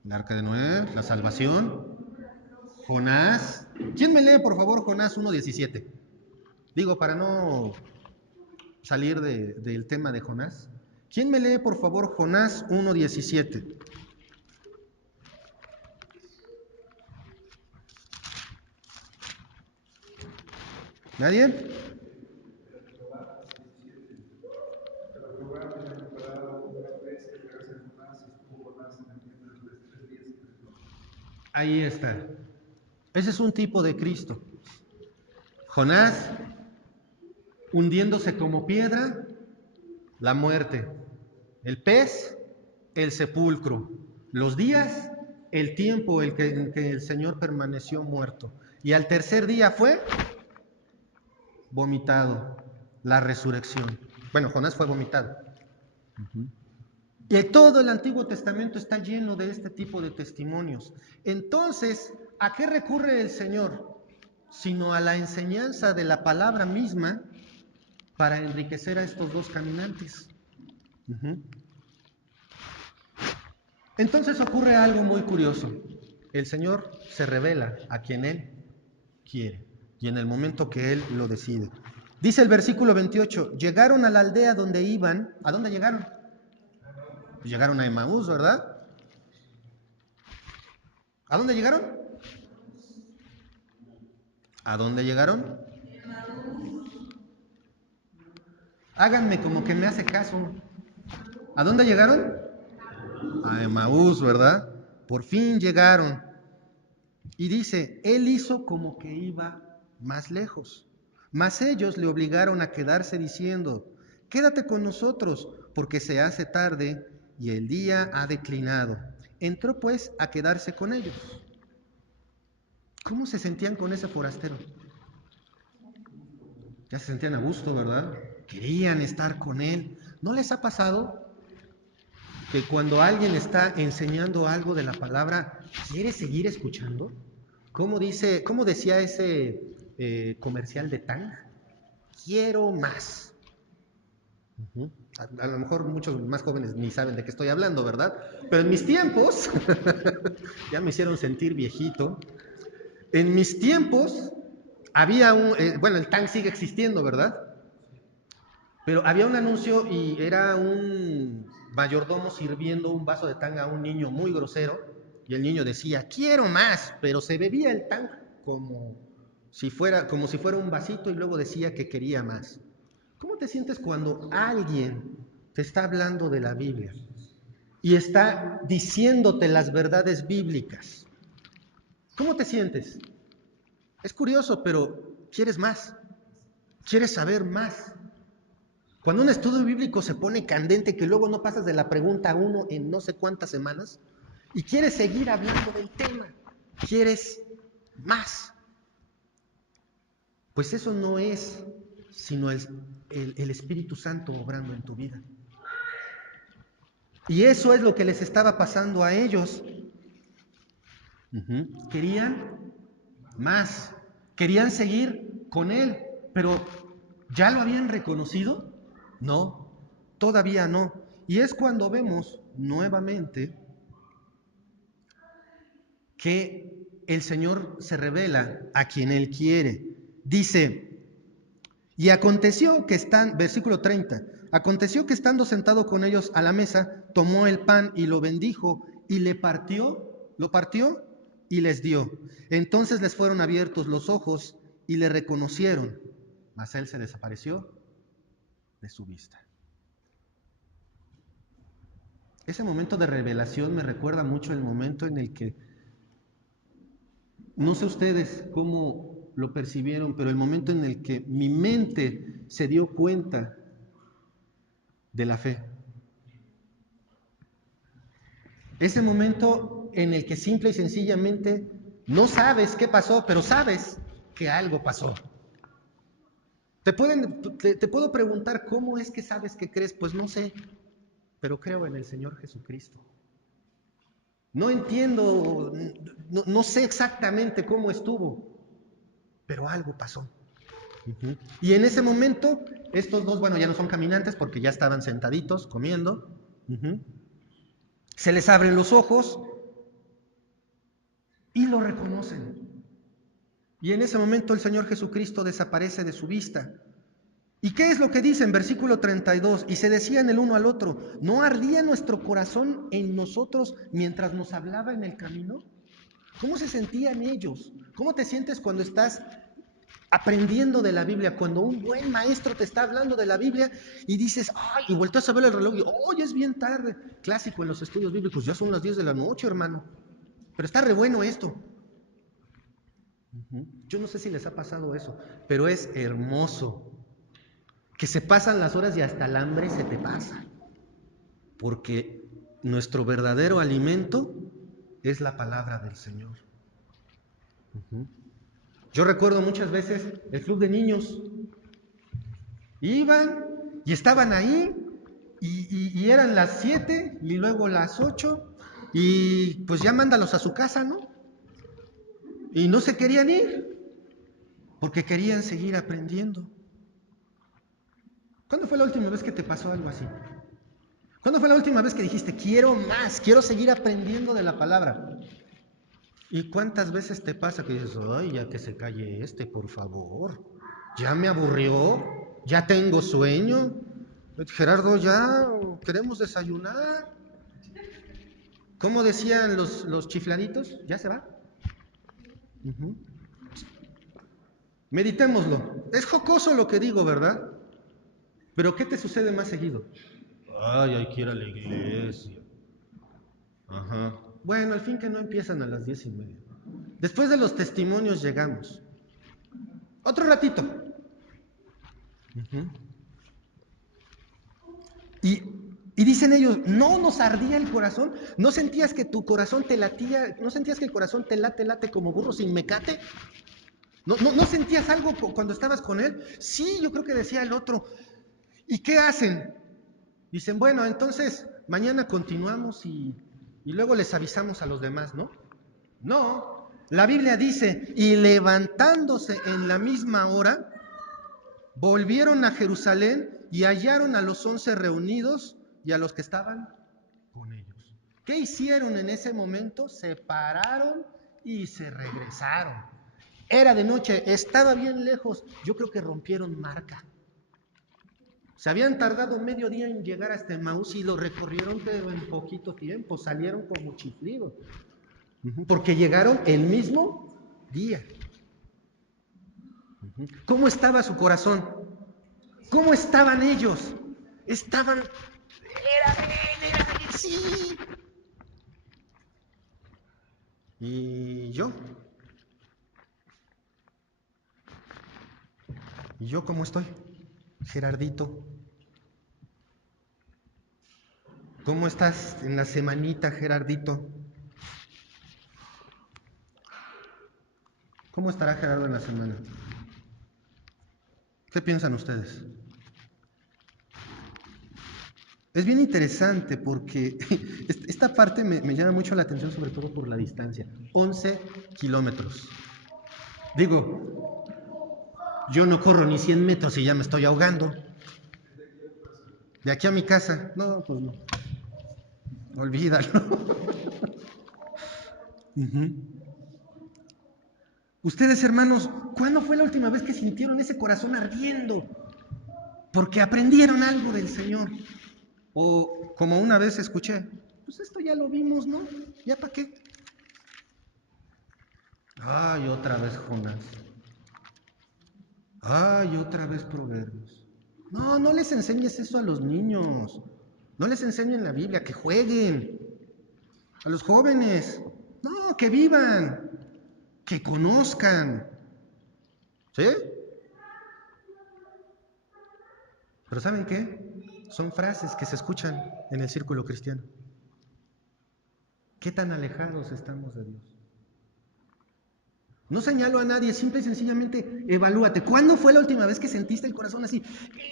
el arca de Noé, la salvación. Jonás. ¿Quién me lee, por favor, Jonás 1:17? Digo, para no salir del tema de Jonás. ¿Quién me lee, por favor, Jonás 1:17? ¿Nadie? Ahí está. Ese es un tipo de Cristo. Jonás, hundiéndose como piedra, la muerte. El pez, el sepulcro. Los días, el tiempo en que el Señor permaneció muerto. Y al tercer día fue vomitado, la resurrección. Bueno, Jonás fue vomitado. Y todo el Antiguo Testamento está lleno de este tipo de testimonios. Entonces, ¿a qué recurre el Señor? Sino a la enseñanza de la palabra misma para enriquecer a estos dos caminantes. Entonces ocurre algo muy curioso. El Señor se revela a quien Él quiere y en el momento que Él lo decide. Dice el versículo 28, llegaron a la aldea donde iban. ¿A dónde llegaron? Pues llegaron a Emaús, ¿verdad? ¿A dónde llegaron? ¿A dónde llegaron? Háganme como que me hace caso. ¿A dónde llegaron? A Emaús, ¿verdad? Por fin llegaron. Y dice, él hizo como que iba más lejos. Mas ellos le obligaron a quedarse diciendo, quédate con nosotros, porque se hace tarde y el día ha declinado. Entró pues a quedarse con ellos. ¿Cómo se sentían con ese forastero? Ya se sentían a gusto, ¿verdad? Querían estar con él. ¿No les ha pasado que cuando alguien está enseñando algo de la palabra, quiere seguir escuchando? ¿Cómo decía ese comercial de Tang? Quiero más. A lo mejor muchos más jóvenes ni saben de qué estoy hablando, ¿verdad? Pero en mis tiempos, ya me hicieron sentir viejito, en mis tiempos había bueno, el Tang sigue existiendo, ¿verdad? Pero había un anuncio y era un mayordomo sirviendo un vaso de tang a un niño muy grosero y el niño decía, quiero más, pero se bebía el tang como si fuera un vasito y luego decía que quería más. ¿Cómo te sientes cuando alguien te está hablando de la Biblia y está diciéndote las verdades bíblicas? ¿Cómo te sientes? Es curioso, pero quieres más, quieres saber más. Cuando un estudio bíblico se pone candente, que luego no pasas de la pregunta 1 en no sé cuántas semanas, y quieres seguir hablando del tema, quieres más, pues eso no es sino el Espíritu Santo obrando en tu vida. Y eso es lo que les estaba pasando a ellos. Querían más, querían seguir con él, pero ¿ya lo habían reconocido? No, todavía no. Y es cuando vemos nuevamente que el Señor se revela a quien Él quiere. Dice, y aconteció que versículo 30, aconteció que estando sentado con ellos a la mesa, tomó el pan y lo bendijo y lo partió y les dio. Entonces les fueron abiertos los ojos y le reconocieron, mas Él se desapareció de su vista. Ese momento de revelación me recuerda mucho el momento en el que, no sé ustedes cómo lo percibieron, pero el momento en el que mi mente se dio cuenta de la fe. Ese momento en el que simple y sencillamente no sabes qué pasó, pero sabes que algo pasó. Te puedo preguntar cómo es que sabes que crees, pues no sé, pero creo en el Señor Jesucristo. No entiendo, no sé exactamente cómo estuvo, pero algo pasó. Y en ese momento, estos dos, bueno, ya no son caminantes porque ya estaban sentaditos comiendo. Se les abren los ojos y lo reconocen. Y en ese momento el Señor Jesucristo desaparece de su vista. ¿Y qué es lo que dice en versículo 32? Y se decían el uno al otro, ¿no ardía nuestro corazón en nosotros mientras nos hablaba en el camino? ¿Cómo se sentían ellos? ¿Cómo te sientes cuando estás aprendiendo de la Biblia? Cuando un buen maestro te está hablando de la Biblia y dices, ay, y volteas a ver el reloj y, oh, ya es bien tarde. Clásico en los estudios bíblicos, ya son las 10 de la noche, hermano. Pero está re bueno esto. Yo no sé si les ha pasado eso, pero es hermoso. Que se pasan las horas y hasta el hambre se te pasa. Porque nuestro verdadero alimento es la palabra del Señor. Yo recuerdo muchas veces el club de niños. Iban y estaban ahí y eran las 7 y luego las 8 y pues ya mándalos a su casa, ¿no? Y no se querían ir porque querían seguir aprendiendo. ¿Cuándo fue la última vez que te pasó algo así? ¿Cuándo fue la última vez que dijiste, quiero más, quiero seguir aprendiendo de la palabra? ¿Y cuántas veces te pasa que dices, ay, ya que se calle por favor? Ya me aburrió, ya tengo sueño. Gerardo, ya queremos desayunar. ¿Cómo decían los chifladitos? ¿Ya se va? Meditémoslo. Es jocoso lo que digo, ¿verdad? Pero ¿qué te sucede más seguido? Ay, hay que ir a la iglesia. Ajá. Bueno, al fin que no empiezan a las 10:30. Después de los testimonios llegamos. Otro ratito. Y dicen ellos, ¿no nos ardía el corazón? ¿No sentías que tu corazón te latía? ¿No sentías que el corazón te late como burro sin mecate? ¿No sentías algo cuando estabas con él? Sí, yo creo que decía el otro. ¿Y qué hacen? Dicen, bueno, entonces mañana continuamos y luego les avisamos a los demás, ¿no? No, la Biblia dice, y levantándose en la misma hora, volvieron a Jerusalén y hallaron a los 11 reunidos y a los que estaban con ellos. ¿Qué hicieron en ese momento? Se pararon y se regresaron. Era de noche, estaba bien lejos. Yo creo que rompieron marca. Se habían tardado medio día en llegar hasta Emaús y lo recorrieron, pero en poquito tiempo, salieron como chiflidos, porque llegaron el mismo día. ¿Cómo estaba su corazón? ¿Cómo estaban ellos? Estaban, era, sí. ¿Y yo? ¿Y yo cómo estoy? Gerardito. ¿Cómo estás en la semanita, Gerardito? ¿Cómo estará Gerardo en la semana? ¿Qué piensan ustedes? Es bien interesante porque esta parte me llama mucho la atención, sobre todo por la distancia. 11 kilómetros. Digo, yo no corro ni 100 metros y ya me estoy ahogando. De aquí a mi casa, no, pues no. Olvídalo. Ustedes, hermanos, ¿cuándo fue la última vez que sintieron ese corazón ardiendo? Porque aprendieron algo del Señor. O como una vez escuché, pues esto ya lo vimos, ¿no? ¿Ya para qué? Ay, otra vez Jonás. Ay, otra vez Proverbios. No, no les enseñes eso a los niños. No les enseñen la Biblia, que jueguen. A los jóvenes. No, que vivan. Que conozcan. ¿Sí? Pero ¿saben qué? Son frases que se escuchan en el círculo cristiano. ¿Qué tan alejados estamos de Dios? No señalo a nadie, simple y sencillamente evalúate. ¿Cuándo fue la última vez que sentiste el corazón así?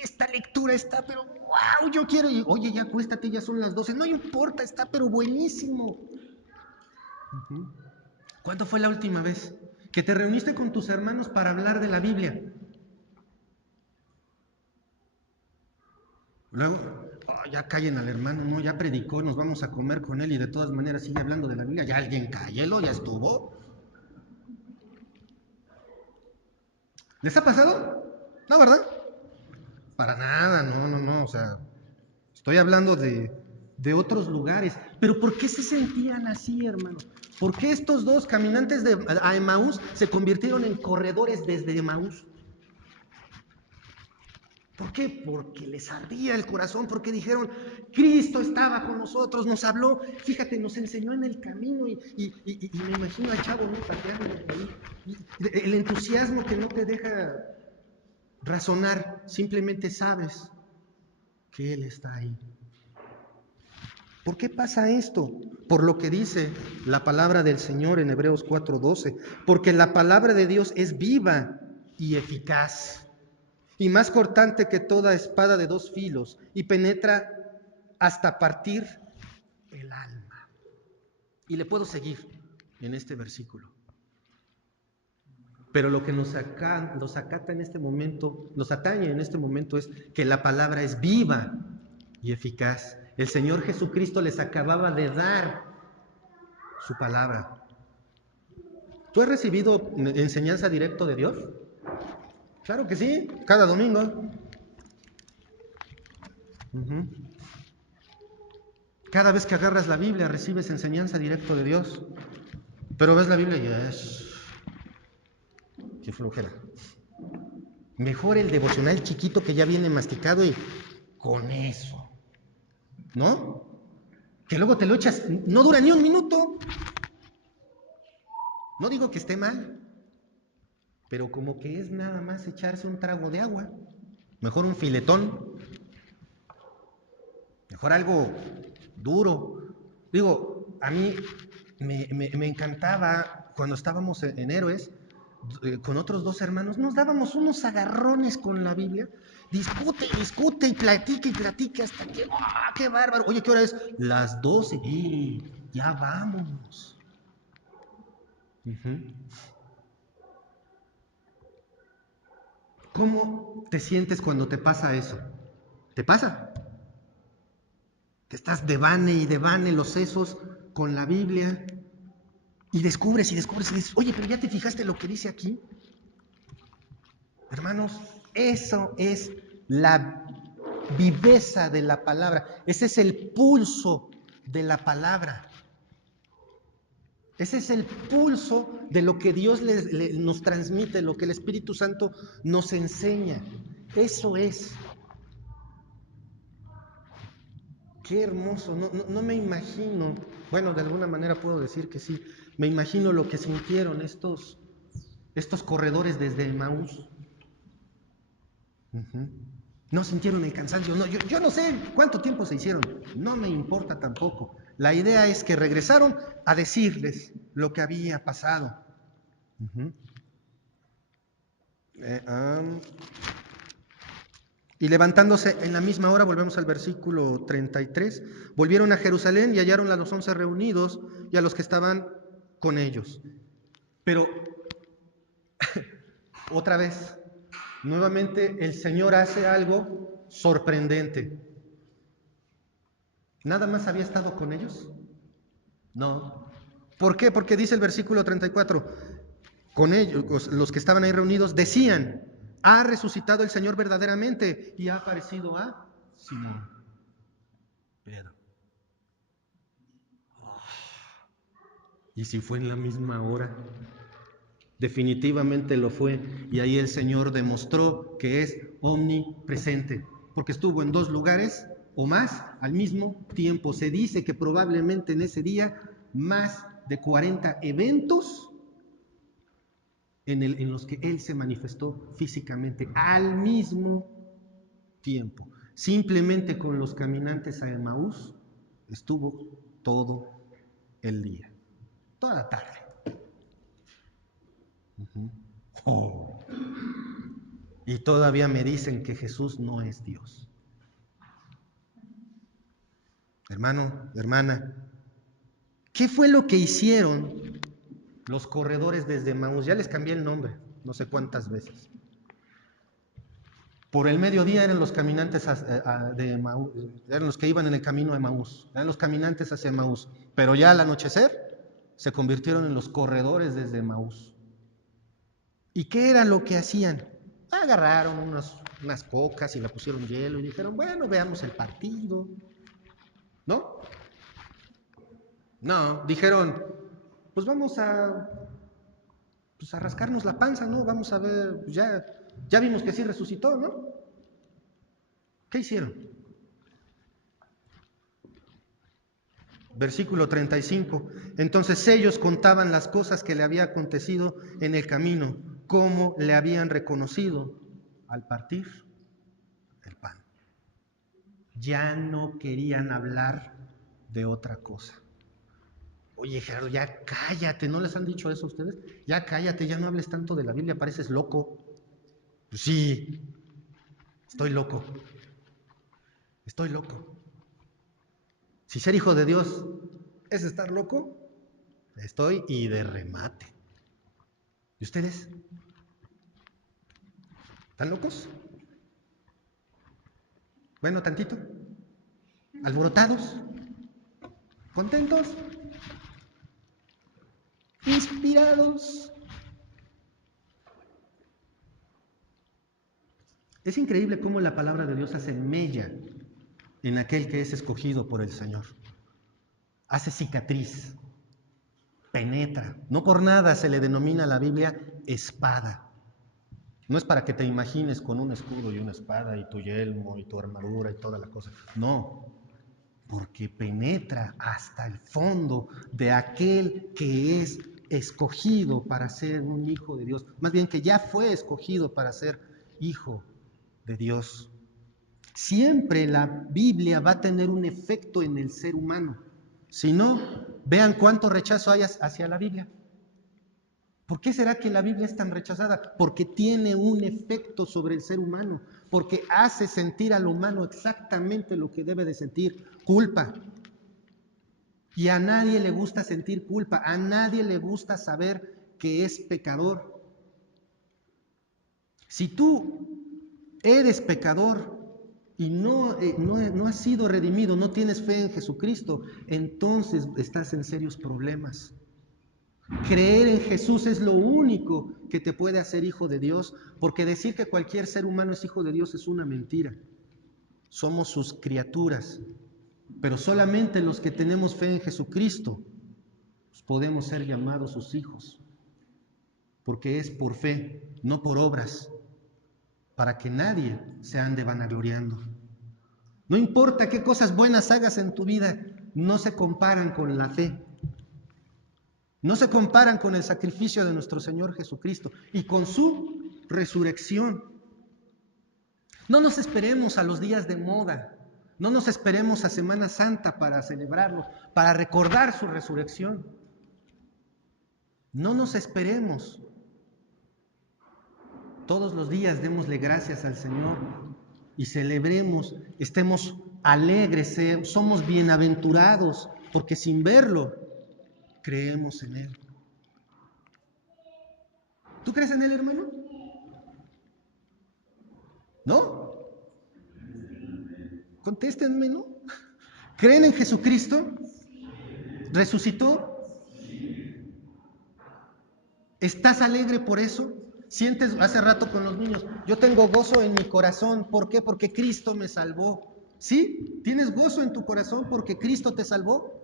Esta lectura está, pero wow, yo quiero. Y, oye, ya acuéstate, ya son las 12. No importa, está, pero buenísimo. ¿Cuándo fue la última vez que te reuniste con tus hermanos para hablar de la Biblia? Luego, oh, ya callen al hermano, no, ya predicó, nos vamos a comer con él y de todas maneras sigue hablando de la Biblia. Ya alguien cállelo, ya estuvo. ¿Les ha pasado? No, ¿verdad? Para nada, no, o sea, estoy hablando de otros lugares. Pero ¿por qué se sentían así, hermano? ¿Por qué estos dos caminantes a Emaús se convirtieron en corredores desde Emaús? ¿Por qué? Porque les ardía el corazón, porque dijeron, Cristo estaba con nosotros, nos habló, fíjate, nos enseñó en el camino y me imagino al chavo, ¿no? Pateando ahí, el entusiasmo que no te deja razonar, simplemente sabes que Él está ahí. ¿Por qué pasa esto? Por lo que dice la palabra del Señor en Hebreos 4:12, porque la palabra de Dios es viva y eficaz, y más cortante que toda espada de dos filos, y penetra hasta partir el alma. Y le puedo seguir en este versículo. Pero lo que nos acata en este momento, nos atañe en este momento es que la palabra es viva y eficaz. El Señor Jesucristo les acababa de dar su palabra. ¿Tú has recibido enseñanza directa de Dios? Claro que sí, cada domingo. Cada vez que agarras la Biblia recibes enseñanza directa de Dios. Pero ves la Biblia y es... qué flojera. Mejor el devocional chiquito que ya viene masticado y con eso, ¿no? Que luego te lo echas, no dura ni un minuto. No digo que esté mal, pero como que es nada más echarse un trago de agua. Mejor un filetón, mejor algo duro. Digo, a mí me encantaba cuando estábamos en Héroes, con otros dos hermanos, nos dábamos unos agarrones con la Biblia. Discute y platica hasta que, ¡ah, qué bárbaro! Oye, ¿qué hora es? Las 12. Ya vámonos. ¿Cómo te sientes cuando te pasa eso? ¿Te pasa? Que estás devane los sesos con la Biblia y descubres y dices, oye, pero ya te fijaste lo que dice aquí. Hermanos, eso es la viveza de la palabra. Ese es el pulso de la palabra. Ese es el pulso de lo que Dios nos transmite, lo que el Espíritu Santo nos enseña. Eso es. Qué hermoso. No me imagino, bueno, de alguna manera puedo decir que sí, me imagino lo que sintieron estos corredores desde Emaús. No sintieron el cansancio. No, yo no sé cuánto tiempo se hicieron. No me importa tampoco. La idea es que regresaron a decirles lo que había pasado. Y levantándose en la misma hora, volvemos al versículo 33, volvieron a Jerusalén y hallaron a los 11 reunidos y a los que estaban con ellos. Pero, otra vez, nuevamente el Señor hace algo sorprendente. ¿Nada más había estado con ellos? No. ¿Por qué? Porque dice el versículo 34, con ellos, los que estaban ahí reunidos, decían: ha resucitado el Señor verdaderamente y ha aparecido a Simón Pedro. ¿Y si fue en la misma hora? Definitivamente lo fue, y ahí el Señor demostró que es omnipresente, porque estuvo en 2 lugares o más al mismo tiempo. Se dice que probablemente en ese día más de 40 eventos en los que Él se manifestó físicamente al mismo tiempo. Simplemente con los caminantes a Emaús estuvo todo el día, toda la tarde. Oh. Y todavía me dicen que Jesús no es Dios. Hermano, hermana, ¿qué fue lo que hicieron los corredores desde Emaús? Ya les cambié el nombre, no sé cuántas veces. Por el mediodía eran los caminantes de Emaús, eran los que iban en el camino a Emaús, eran los caminantes hacia Emaús, pero ya al anochecer se convirtieron en los corredores desde Emaús. ¿Y qué era lo que hacían? Agarraron unas cocas y le pusieron hielo y dijeron: bueno, veamos el partido. ¿No? No, dijeron: pues vamos a rascarnos la panza, ¿no? Vamos a ver, ya vimos que sí resucitó, ¿no? ¿Qué hicieron? Versículo 35. Entonces ellos contaban las cosas que le había acontecido en el camino, cómo le habían reconocido al partir el pan. Ya no querían hablar de otra cosa. Oye, Gerardo, ya cállate, ¿no les han dicho eso a ustedes? Ya cállate, ya no hables tanto de la Biblia, pareces loco. Pues sí, estoy loco. Si ser hijo de Dios es estar loco, estoy y de remate. ¿Y ustedes? ¿Están locos? Bueno, tantito. ¿Alborotados? ¿Contentos? ¿Inspirados? Es increíble cómo la palabra de Dios hace mella en aquel que es escogido por el Señor. Hace cicatriz, penetra. No por nada se le denomina a la Biblia espada. No es para que te imagines con un escudo y una espada y tu yelmo y tu armadura y toda la cosa. No, porque penetra hasta el fondo de aquel que es escogido para ser un hijo de Dios. Más bien que ya fue escogido para ser hijo de Dios. Siempre la Biblia va a tener un efecto en el ser humano. Si no, vean cuánto rechazo hay hacia la Biblia. ¿Por qué será que la Biblia es tan rechazada? Porque tiene un efecto sobre el ser humano, porque hace sentir al humano exactamente lo que debe de sentir: culpa. Y a nadie le gusta sentir culpa, a nadie le gusta saber que es pecador. Si tú eres pecador y no has sido redimido, no tienes fe en Jesucristo, entonces estás en serios problemas. Creer en Jesús es lo único que te puede hacer hijo de Dios, porque decir que cualquier ser humano es hijo de Dios es una mentira. somos sus criaturas, pero solamente los que tenemos fe en Jesucristo podemos ser llamados sus hijos, porque es por fe, no por obras, para que nadie se ande vanagloriando. No importa qué cosas buenas hagas en tu vida, no se comparan con la fe. No se comparan con el sacrificio de nuestro Señor Jesucristo y con su resurrección. No nos esperemos a los días de moda, no nos esperemos a Semana Santa para celebrarlo, para recordar su resurrección. No nos esperemos. Todos los días démosle gracias al Señor y celebremos, estemos alegres, somos bienaventurados, porque sin verlo creemos en Él. ¿Tú crees en Él, hermano? ¿No? Contéstenme, ¿no? ¿Creen en Jesucristo? ¿Resucitó? ¿Estás alegre por eso? Sientes, hace rato con los niños, yo tengo gozo en mi corazón. ¿Por qué? Porque Cristo me salvó. ¿Sí? ¿Tienes gozo en tu corazón porque Cristo te salvó?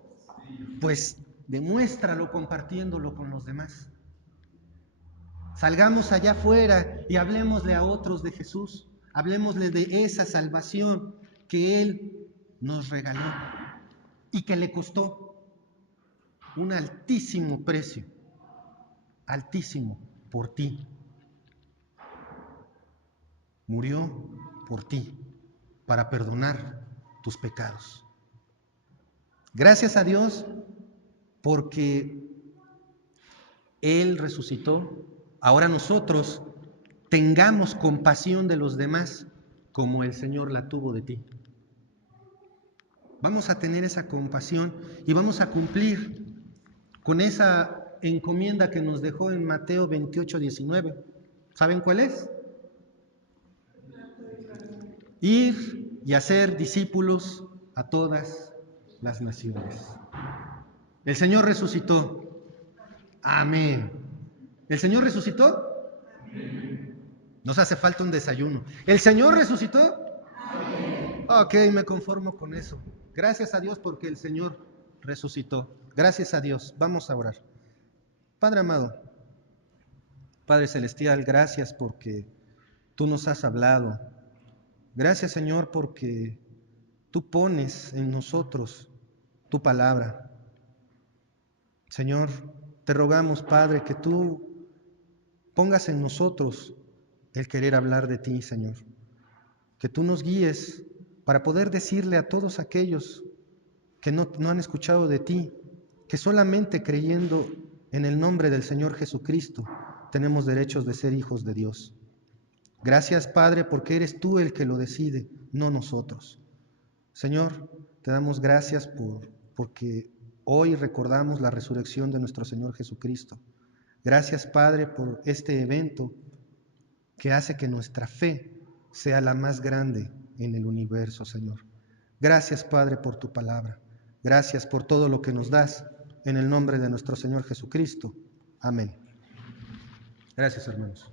Pues demuéstralo compartiéndolo con los demás. Salgamos allá afuera y hablemosle a otros de Jesús. Hablemosle de esa salvación que Él nos regaló y que le costó un altísimo precio, altísimo, por ti. Murió por ti para perdonar tus pecados. Gracias a Dios porque Él resucitó. Ahora nosotros tengamos compasión de los demás como el Señor la tuvo de ti. Vamos a tener esa compasión y vamos a cumplir con esa encomienda que nos dejó en Mateo 28:19. ¿Saben cuál es? Ir y hacer discípulos a todas las naciones. El Señor resucitó. Amén. ¿El Señor resucitó? Nos hace falta un desayuno. ¿El Señor resucitó? Ok, me conformo con eso. Gracias a Dios porque el Señor resucitó. Gracias a Dios. Vamos a orar. Padre amado, Padre celestial, gracias porque tú nos has hablado. Gracias, Señor, porque tú pones en nosotros tu palabra. Señor, te rogamos, Padre, que tú pongas en nosotros el querer hablar de ti, Señor. Que tú nos guíes para poder decirle a todos aquellos que no han escuchado de ti, que solamente creyendo en el nombre del Señor Jesucristo tenemos derechos de ser hijos de Dios. Gracias, Padre, porque eres tú el que lo decide, no nosotros. Señor, te damos gracias porque hoy recordamos la resurrección de nuestro Señor Jesucristo. Gracias, Padre, por este evento que hace que nuestra fe sea la más grande en el universo, Señor. Gracias, Padre, por tu palabra. Gracias por todo lo que nos das en el nombre de nuestro Señor Jesucristo. Amén. Gracias, hermanos.